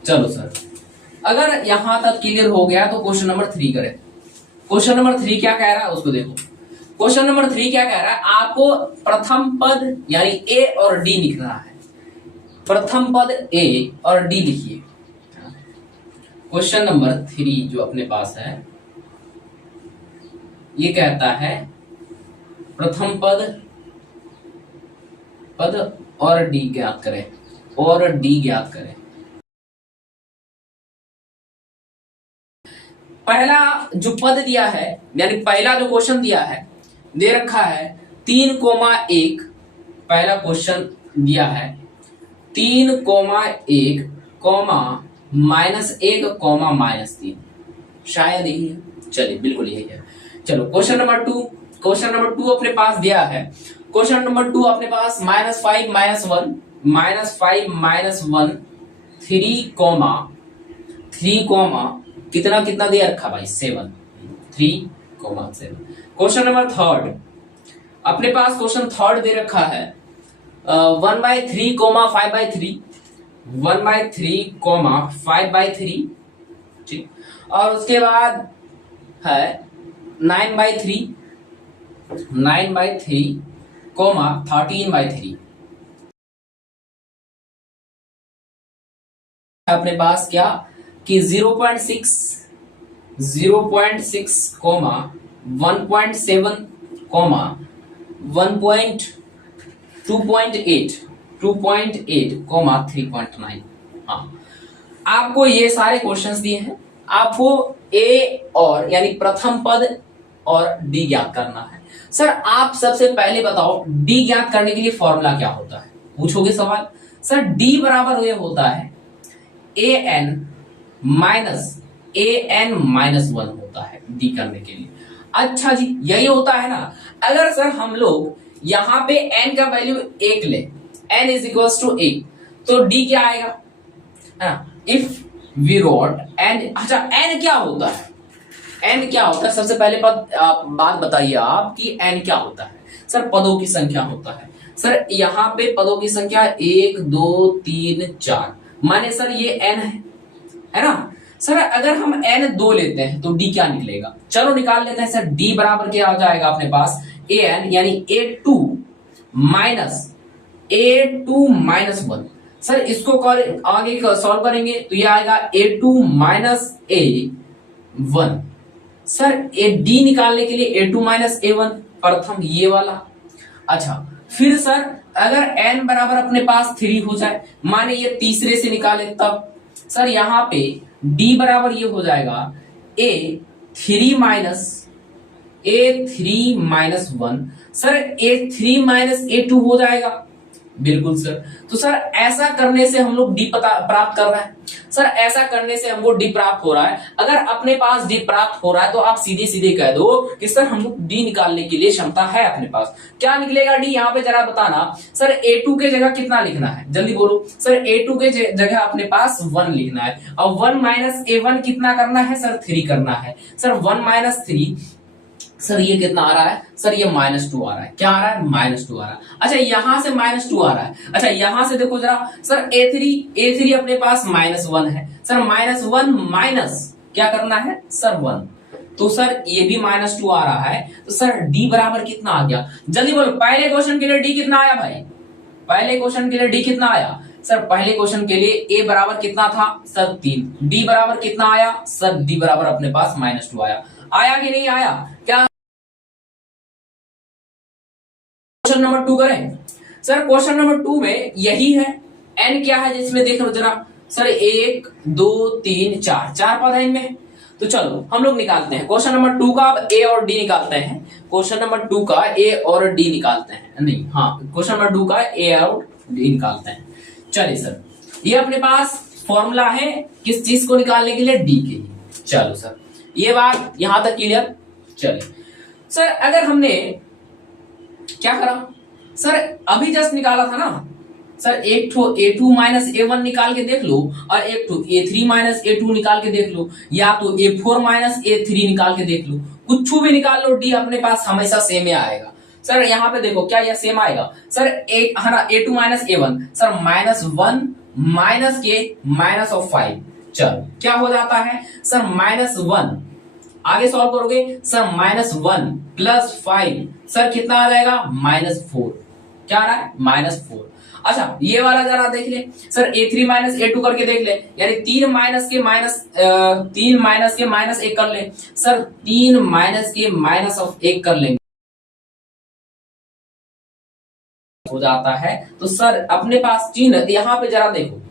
चलो सर अगर यहां तक क्लियर हो गया तो क्वेश्चन नंबर 3 करें। क्वेश्चन नंबर 3 क्या कह रहा है उसको देखो। क्वेश्चन नंबर 3 क्या कह रहा है, आपको प्रथम पद यानी ए और डी लिखना है। प्रथम पद ए और डी लिखिए। क्वेश्चन नंबर 3 जो अपने पास है ये कहता है प्रथम पद और डी ज्ञात करें, और डी ज्ञात करें। पहला जो पद दिया है यानी पहला जो क्वेश्चन दिया है दे रखा है 3,1, पहला क्वेश्चन दिया है 3,1 -1 -3, शायद यही है। चलिए बिल्कुल यही है। चलो क्वेश्चन नंबर 2 अपने पास दिया है। क्वेश्चन नंबर 2 अपने पास -5 -1 3 कितना कितना दिया रखा भाई 7, 3,7। क्वेश्चन नंबर 3 अपने पास क्वेश्चन 3 दे रखा है 1/3 5/3 5/3 ठीक, और उसके बाद है 9/3 13/3 अपने पास क्या कि 0.6 0.6 कॉमा 1.7 कॉमा 2.8 कॉमा 3.9। हाँ, आपको ये सारे क्वेश्चंस दिए हैं, आपको ए और यानी प्रथम पद और डी ज्ञात करना है। सर आप सबसे पहले बताओ डी ज्ञात करने के लिए फॉर्मूला क्या होता है, पूछोगे सवाल। सर डी बराबर ये होता है ए एन माइनस 1 होता है डी करने के लिए। अच्छा जी, यही होता है ना। अगर सर हम लोग यहां पे n का वैल्यू 1 ले, n इज इक्वल टू 1, तो d क्या आएगा, है ना। इफ वी रोट n, अच्छा n क्या होता है, n क्या होता है, सबसे पहले बात बताइए आप कि n क्या होता है। सर पदों की संख्या होता है। सर यहाँ पे पदों की संख्या 1 2 3 4, माने सर ये n है ना। सर अगर हम n 2 लेते हैं तो d क्या निकलेगा, चलो निकाल लेते हैं। सर d बराबर क्या आ जाएगा अपने पास, an यानी a2 माइनस 1। सर इसको आगे सॉल्व करेंगे तो ये आएगा a2 minus a1। Sir d निकालने के लिए a2 माइनस a1 प्रथम ये वाला। अच्छा फिर सर अगर n बराबर अपने पास 3 हो जाए, माने ये तीसरे से निकाले तब, सर यहाँ पे d बराबर ये हो जाएगा a3 minus 1। Sir a3 minus a2 हो जाएगा, बिल्कुल सर। तो सर ऐसा करने से हम लोग डी प्राप्त कर रहे हैं। सर ऐसा करने से हमको डी प्राप्त हो रहा है। अगर अपने पास डी प्राप्त हो रहा है तो आप सीधे सीधे कह दो कि सर हम लोग डी निकालने के लिए क्षमता है अपने पास। क्या निकलेगा डी, यहाँ पे जरा बताना। सर a2 के जगह कितना लिखना है, जल्दी बोलो। सर a2 के जगह अपने पास 1 लिखना है, और 1 माइनस a1 कितना करना है, सर 3 करना है। सर 1 माइनस 3, सर ये कितना आ रहा है, सर ये -2 आ रहा है। क्या आ रहा है, -2 आ रहा है। अच्छा यहां से -2 आ रहा है। अच्छा यहां से देखो जरा, सर a3 अपने पास -1 है। सर -1 माइनस क्या करना है, सर 1, तो सर ये भी -2 आ रहा है। तो सर d बराबर कितना आ गया, जल्दी बोलो। पहले क्वेश्चन के लिए d कितना आया भाई, पहले क्वेश्चन के लिए d कितना आया। सर पहले क्वेश्चन के लिए a बराबर कितना था, सर 3। d बराबर कितना आया, सर d बराबर अपने पास -2 आया कि नहीं आया। क्या क्वेश्चन नंबर 2 करें। सर क्वेश्चन नंबर 2 में यही है, n क्या है जिसमें देख लो जरा। सर 1 2 3 4, 4 पद है इनमें। तो चलो हम लोग निकालते हैं क्वेश्चन नंबर 2 का। अब a और d निकालते हैं, क्वेश्चन नंबर 2 का a और d निकालते हैं। नहीं हाँ, क्वेश्चन नंबर 2 का a और d निकालते हैं। चलिए सर, ये अपने पास फॉर्मूला है किस चीज को निकालने के लिए, d के लिए। चलो सर ये बात यहां तक क्लियर। चलिए सर, अगर हमने क्या करा, सर अभी जस्ट निकाला था ना। सर एक ठो a2 माइनस a1 निकाल के देख लो, और एक ठो a3 माइनस a2 निकाल के देख लो, या तो a4 माइनस a3 निकाल के देख लो। कुछ भी निकाल लो, d अपने पास हमेशा सेम ही आएगा। सर यहाँ पे देखो क्या यह सेम आएगा। सर एक है ना a2 minus a1, sir -1 minus के माइनस ऑफ 5। चलो क्या हो जाता है, सर -1 आगे सॉल्व करोगे, सर -1 प्लस 5, सर कितना आ जाएगा, -4। क्या आ रहा है, -4। अच्छा ये वाला जरा देख ले, सर a3 माइनस a2 करके देख ले, यानी 3 माइनस के माइनस 1 कर ले। सर 3 माइनस के माइनस ऑफ 1 कर लेंगे, हो जाता है। तो सर अपने पास चिन्ह यहाँ पे जरा देखो,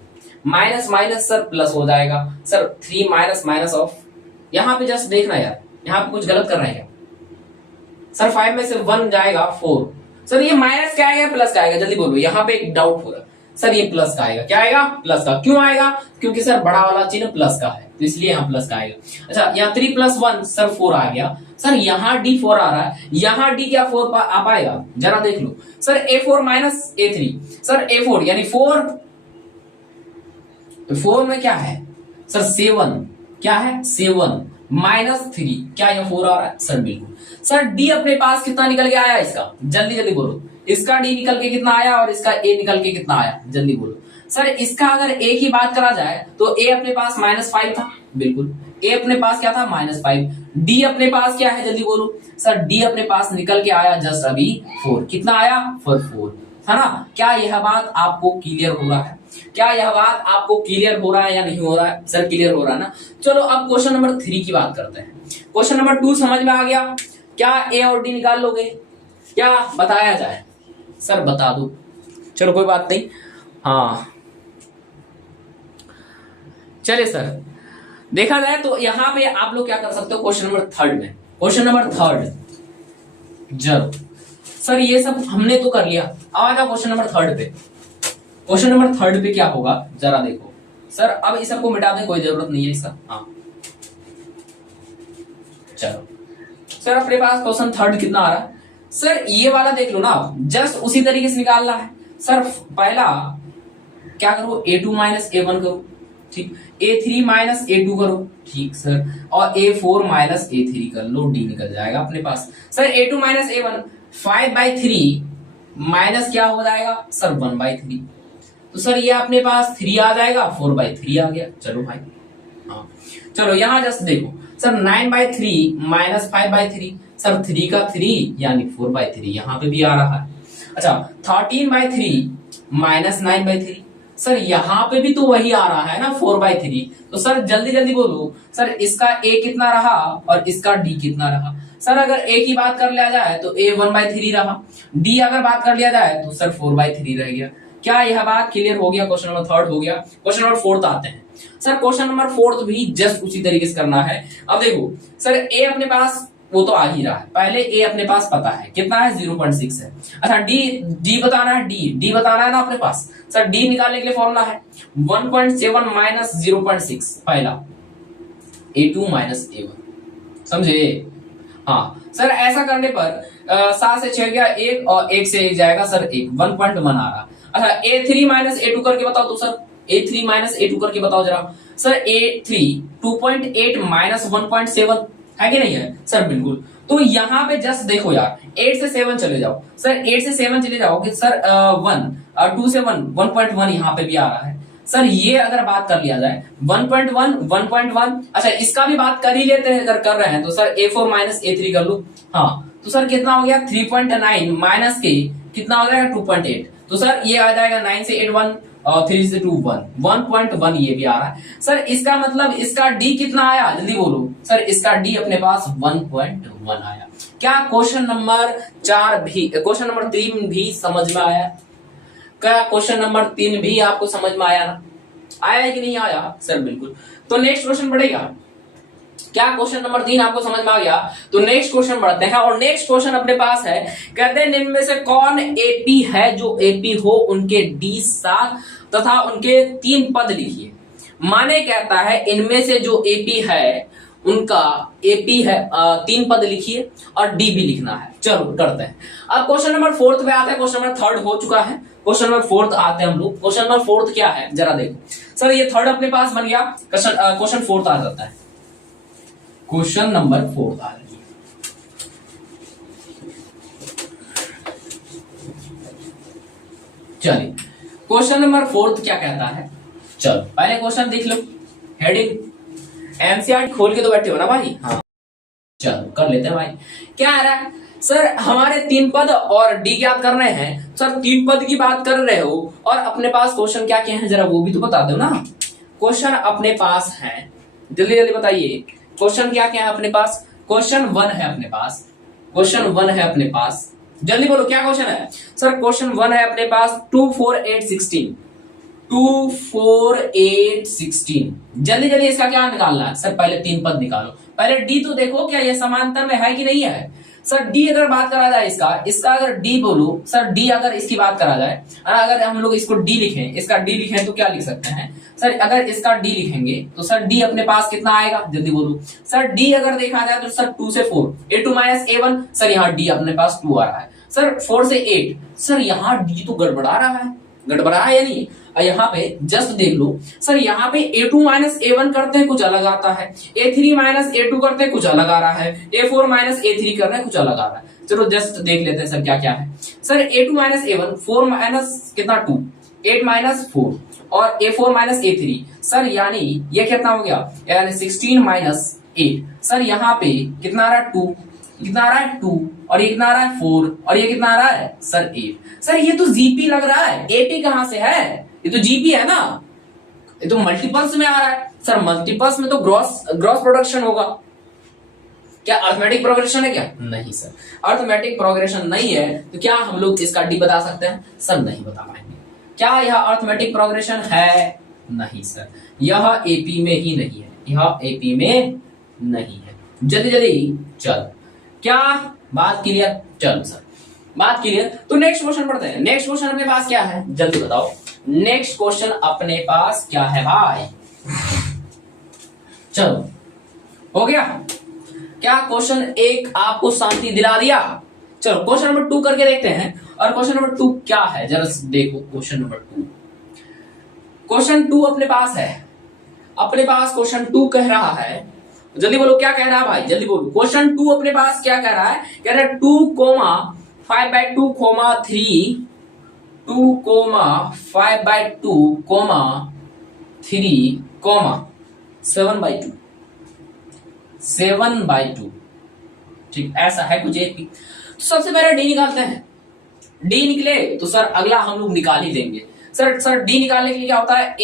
माइनस माइनस सर प्लस हो जाएगा। सर 3 माइनस माइनस ऑफ, यहाँ पे जस्ट देखना यार, यहाँ पे कुछ गलत कर रहे हैं। सर 5 में से 1 जाएगा 4। सर ये माइनस क्या आएगा, प्लस का आएगा, जल्दी बोलो। यहाँ पे एक डाउट हो रहा है, सर ये प्लस का आएगा। क्या आएगा, प्लस का। क्यों आएगा, क्योंकि सर बड़ा वाला चिन्ह प्लस का है, तो इसलिए यहाँ प्लस का आएगा। अच्छा यहाँ 3 + 1 सर 4 आ गया। सर यहाँ d 4 आ रहा है, यहाँ d क्या 4 आ पाएगा, जरा देख लो। Sir a4 minus a3, sir a4 यानी 4 में क्या है, सर 7, क्या है 7 -3, क्या ये 4 आ रहा है, सर बिल्कुल। सर d अपने पास कितना निकल के आया इसका, जल्दी जल्दी बोलो। इसका d निकल के कितना आया और इसका a निकल के कितना आया, जल्दी बोलो। सर इसका अगर a की बात करा जाए तो a अपने पास -5 था, बिल्कुल। a अपने पास क्या था, -5। d अपने पास क्या है, जल्दी बोलो। सर d अपने पास निकल के आया जस्ट अभी 4। कितना आया, 4। है ना। क्या यह बात आपको क्लियर हो रहा है? क्या यह बात आपको क्लियर हो रहा है या नहीं हो रहा है? सर क्लियर हो रहा है ना। चलो अब क्वेश्चन नंबर 3 की बात करते हैं। क्वेश्चन नंबर 2 समझ में आ गया? क्या ए और डी निकाल लोगे? क्या बताया जाए? सर बता दो, चलो कोई बात नहीं। हाँ चलिए सर, देखा जाए तो यहां पे आप लोग क्या कर सकते हो क्वेश्चन नंबर 3 में। क्वेश्चन नंबर 3 जब सर ये सब हमने तो कर लिया, अब आ जाओ क्वेश्चन नंबर 3 पे। क्वेश्चन नंबर 3 पे क्या होगा जरा देखो सर। अब इस सबको मिटा दें, कोई जरूरत नहीं है इसका। हाँ चलो सर, अपने पास क्वेश्चन 3 कितना आ रहा है सर? ये वाला देख लो ना, जस्ट उसी तरीके से निकालना है सर। पहला क्या करो, A2 माइनस A1 करो, ठीक। A3 माइनस A2 करो, ठीक सर। और A4 माइनस A3 कर लो, D निकल जाएगा अपने पास। Sir A2 minus A1 5/3 minus क्या हो जाएगा सर 1/3। तो सर ये अपने पास 3 आ जाएगा, 4/3 आ गया। चलो भाई हाँ चलो यहां जस्ट देखो सर, 9/3 माइनस 5/3 सर 3 का 3 यानी 4/3 यहां पे भी आ रहा है। अच्छा 13/3 माइनस 9/3 सर यहां पे भी तो वही आ रहा है ना 4/3। तो सर जल्दी जल्दी बोलो सर, इसका A कितना रहा और इसका D कितना रहा? सर अगर A की बात कर लिया जाए तो A 1/3 रहा, D अगर बात कर लिया जाए तो सर 4/3 रह गया। क्या यह बात क्लियर हो गया? क्वेश्चन नंबर 3 हो गया। क्वेश्चन नंबर 4 आते हैं सर। क्वेश्चन नंबर 4 भी जस्ट उसी तरीके से करना है। अब देखो सर, A अपने पास वो तो आ ही रहा है, पहले A अपने पास पता है कितना है 0.6 है। अच्छा D बताना है, D बताना है ना अपने पास। सर D निकालने के लिए फॉर्मूला है 1.7 माइनस 0.6 पहला A2 माइनस A1, समझे? हाँ सर ऐसा करने पर 7 से 6 गया 1 और 1 से 1 जाएगा सर 1, 1.1 आ रहा। अच्छा A3 माइनस A2 करके बताओ तो सर, A3 माइनस A2 करके बताओ जरा। सर A3 2.8 माइनस 1.7 है कि नहीं है सर? बिल्कुल। तो यहाँ पे जस्ट देखो यार, 8 से 7 चले जाओ सर, 8 से 7 चले जाओ कि सर 1 और 2 से 1.1 यहाँ पे भी आ रहा है सर। ये अगर बात कर लिया जाए 1.1 अच्छा इसका भी बात कर ही लेते हैं, अगर कर रहे हैं तो सर A4 माइनस A3 कर लो। हाँ तो सर कितना हो गया 3.9 माइनस के कितना हो जाएगा 2.8। तो सर ये आ जाएगा 9 से 8 1 और 3 से 2 1, 1.1 ये भी आ रहा है सर। इसका मतलब इसका D कितना आया जल्दी बोलो सर? इसका D अपने पास 1.1 आया। क्या क्वेश्चन नंबर 4 भी, क्वेश्चन नंबर 3 भी समझ में आया? क्या क्वेश्चन नंबर 3 भी आपको समझ में आया ना? आया कि नहीं आया सर? बिल्कुल। तो नेक्स्ट क्वेश्चन बढ़ेगा। क्या क्वेश्चन नंबर 3 आपको समझ में आ गया? तो नेक्स्ट क्वेश्चन बढ़ते हैं। और नेक्स्ट क्वेश्चन अपने पास है, कहते हैं निम्न में से कौन एपी है? जो एपी हो उनके D7 तथा उनके 3 पद लिखिए। माने कहता है इनमें से जो एपी है उनका एपी है 3 पद लिखिए और डी भी लिखना है। चलो करते हैं। अब क्वेश्चन नंबर 4 पे आते हैं। क्वेश्चन नंबर 3 हो चुका है, क्वेश्चन नंबर 4 आते हैं हम लोग। क्वेश्चन नंबर 4 क्या है जरा देखो सर। ये 3 अपने पास बन गया, क्वेश्चन 4 आ जाता है। क्वेश्चन नंबर 4 आ रही है। चलिए क्वेश्चन नंबर 4 क्या कहता है? चलो पहले क्वेश्चन देख लो, हेडिंग एनसीईआरटी खोल के तो बैठे हो ना भाई। हाँ चलो कर लेते हैं भाई। क्या आ रहा है सर? हमारे 3 पद और डी ज्ञात कर रहे हैं सर। 3 पद की बात कर रहे हो और अपने पास क्वेश्चन क्या क्या है जरा वो भी तो बता दो ना। क्वेश्चन अपने पास है, जल्दी जल्दी बताइए क्वेश्चन क्या क्या है अपने पास। क्वेश्चन 1 है अपने पास, क्वेश्चन 1 है अपने पास, जल्दी बोलो क्या क्वेश्चन है सर? क्वेश्चन 1 है अपने पास 2 4 8 16, 2 4 8 16। जल्दी जल्दी इसका क्या निकालना है सर? पहले 3 पद निकालो। पहले डी तो देखो क्या ये समांतर में है कि नहीं है सर। डी अगर बात करा जाए इसका अगर डी बोलो सर, डी अगर इसकी बात करा जाए, अगर हम लोग इसको डी लिखें, इसका डी लिखें तो क्या लिख सकते हैं सर? अगर इसका डी लिखेंगे तो सर डी अपने पास कितना आएगा जल्दी बोलो सर। डी अगर देखा जाए तो सर 2 से 4 A2 माइनस A1 सर, यहाँ डी अपने पास 2 आ रहा है सर। 4 से 8 सर, यहाँ डी तो गड़बड़ा रहा है, गड़बड़ा है या नहीं? यहाँ पे जस्ट देख लो सर, यहाँ पे A2 माइनस A1 करते हैं कुछ अलग आता है, A3 माइनस A2 करते हैं कुछ अलग आ रहा है, A4 माइनस A3 कर रहे हैं कुछ अलग आ रहा है। चलो जस्ट देख लेते हैं सर क्या क्या है sir. A2 minus A1 4 minus कितना 2, 8 माइनस 4 और A4 माइनस A3 सर, यानी ये कितना हो गया यानी 16 माइनस 8 सर। यहाँ पे कितना आ रहा 2, कितना आ रहा है 2 और ये कितना आ रहा है 4 और ये कितना आ रहा है सर 8। सर ये तो जीपी लग रहा है, एपी कहां से है, ये तो जीपी है ना, ये तो मल्टीपल्स में आ रहा है। सर मल्टीपल्स में तो ग्रॉस प्रोडक्शन होगा, क्या अर्थमेटिक प्रोग्रेशन है क्या? नहीं सर, अर्थमेटिक प्रोग्रेशन नहीं है, तो क्या हम लोग इसका डी बता सकते हैं? सर नहीं बता पाएंगे। क्या यह अर्थमेटिक प्रोग्रेशन है? नहीं सर, यह एपी में ही नहीं है, यह एपी में नहीं है। जल्दी जल्दी चल, क्या बात क्लियर? चल सर बात क्लियर। तो नेक्स्ट क्वेश्चन पढ़ते हैं। नेक्स्ट क्वेश्चन अपने पास क्या है, जल्दी बताओ। नेक्स्ट क्वेश्चन अपने पास क्या है भाई? चलो हो गया क्या? क्वेश्चन एक आपको शांति दिला दिया। चलो क्वेश्चन नंबर 2 करके देखते हैं। और क्वेश्चन नंबर 2 क्या है जरा देखो। क्वेश्चन नंबर 2, क्वेश्चन 2 अपने पास है, अपने पास क्वेश्चन 2 कह रहा है, जल्दी बोलो क्या कह रहा है भाई, जल्दी बोलो। क्वेश्चन 2 अपने पास क्या कह रहा है? कह रहा है 2, 5/2, 3, 2, 5/2, 3, 7/2, 7/2। ठीक, ऐसा है कुछ एक। तो सबसे पहले डी निकालते हैं। डी निकले तो सर अगला हम लोग निकाल ही देंगे। सर डी निकालने के लिए क्या होता है?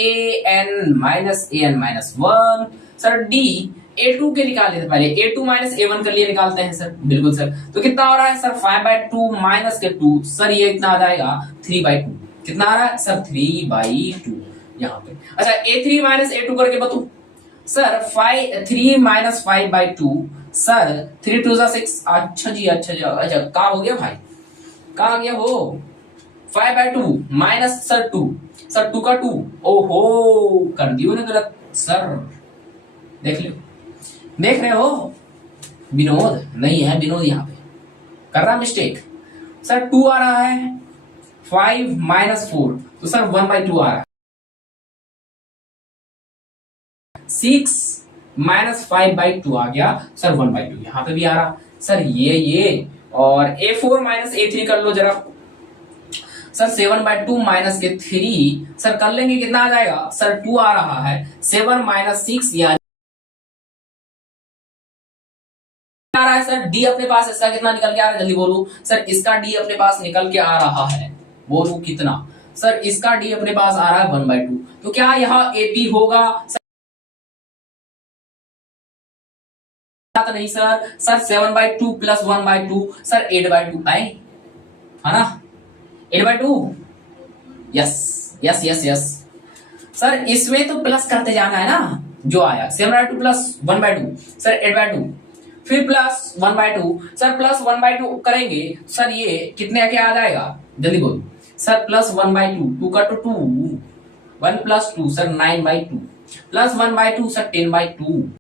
an minus an-1। Sir D a2 के निकाल लेते पहले, a2 माइनस a1 के लिए निकालते हैं सर। बिल्कुल सर। तो कितना हो रहा है सर? 5/2 माइनस के 2, सर ये कितना आ जाएगा? 3/2। कितना आ रहा है सर? 3/2 यहाँ पे। अच्छा a3 माइनस a2 करके बताओ सर। 3 minus 5/2, sir 3 2 6। अच्छा जी अच्छा कहा हो गया भाई, कहा गया हो? 5/2 माइनस सर 2, सर 2 का 2। ओहो कर दियो ना गलत सर, देख लो, देख रहे हो? विनोद नहीं है, विनोद यहाँ पे कर रहा मिस्टेक। सर 2 आ रहा है, 5 माइनस 4 तो सर 1/2 आ रहा है। 6 माइनस 5/2 आ गया सर 1/2, यहां पे भी आ रहा सर ये। और a4 माइनस a3 कर लो जरा सर। 7/2 माइनस के 3 सर कर लेंगे, कितना आ जाएगा सर? 2 आ रहा है। 7 माइनस 6 यानी आ रहा है सर डी अपने पास। इसका कितना निकल के आ रहा है, जल्दी बोलो सर। इसका डी अपने पास निकल के आ रहा है, बोलो कितना? सर इसका डी अपने पास आ रहा है 1/2। तो क्या यह एपी होगा? नहीं सर, सर 7/2 प्लस 1/2 सर 8/2 आए है ना? 8/2। Yes yes yes yes sir, इसमें तो प्लस करते जाना है ना, जो आया 7/2 प्लस 1/2 सर 8/2, फिर प्लस 1/2 सर। प्लस 1/2 करेंगे सर, ये कितने के आ जाएगा, जल्दी बोलो सर। प्लस 1/2, 2 का तो 2, 1 प्लस 2 सर 9/2, प्लस 1/2 सर 10/2।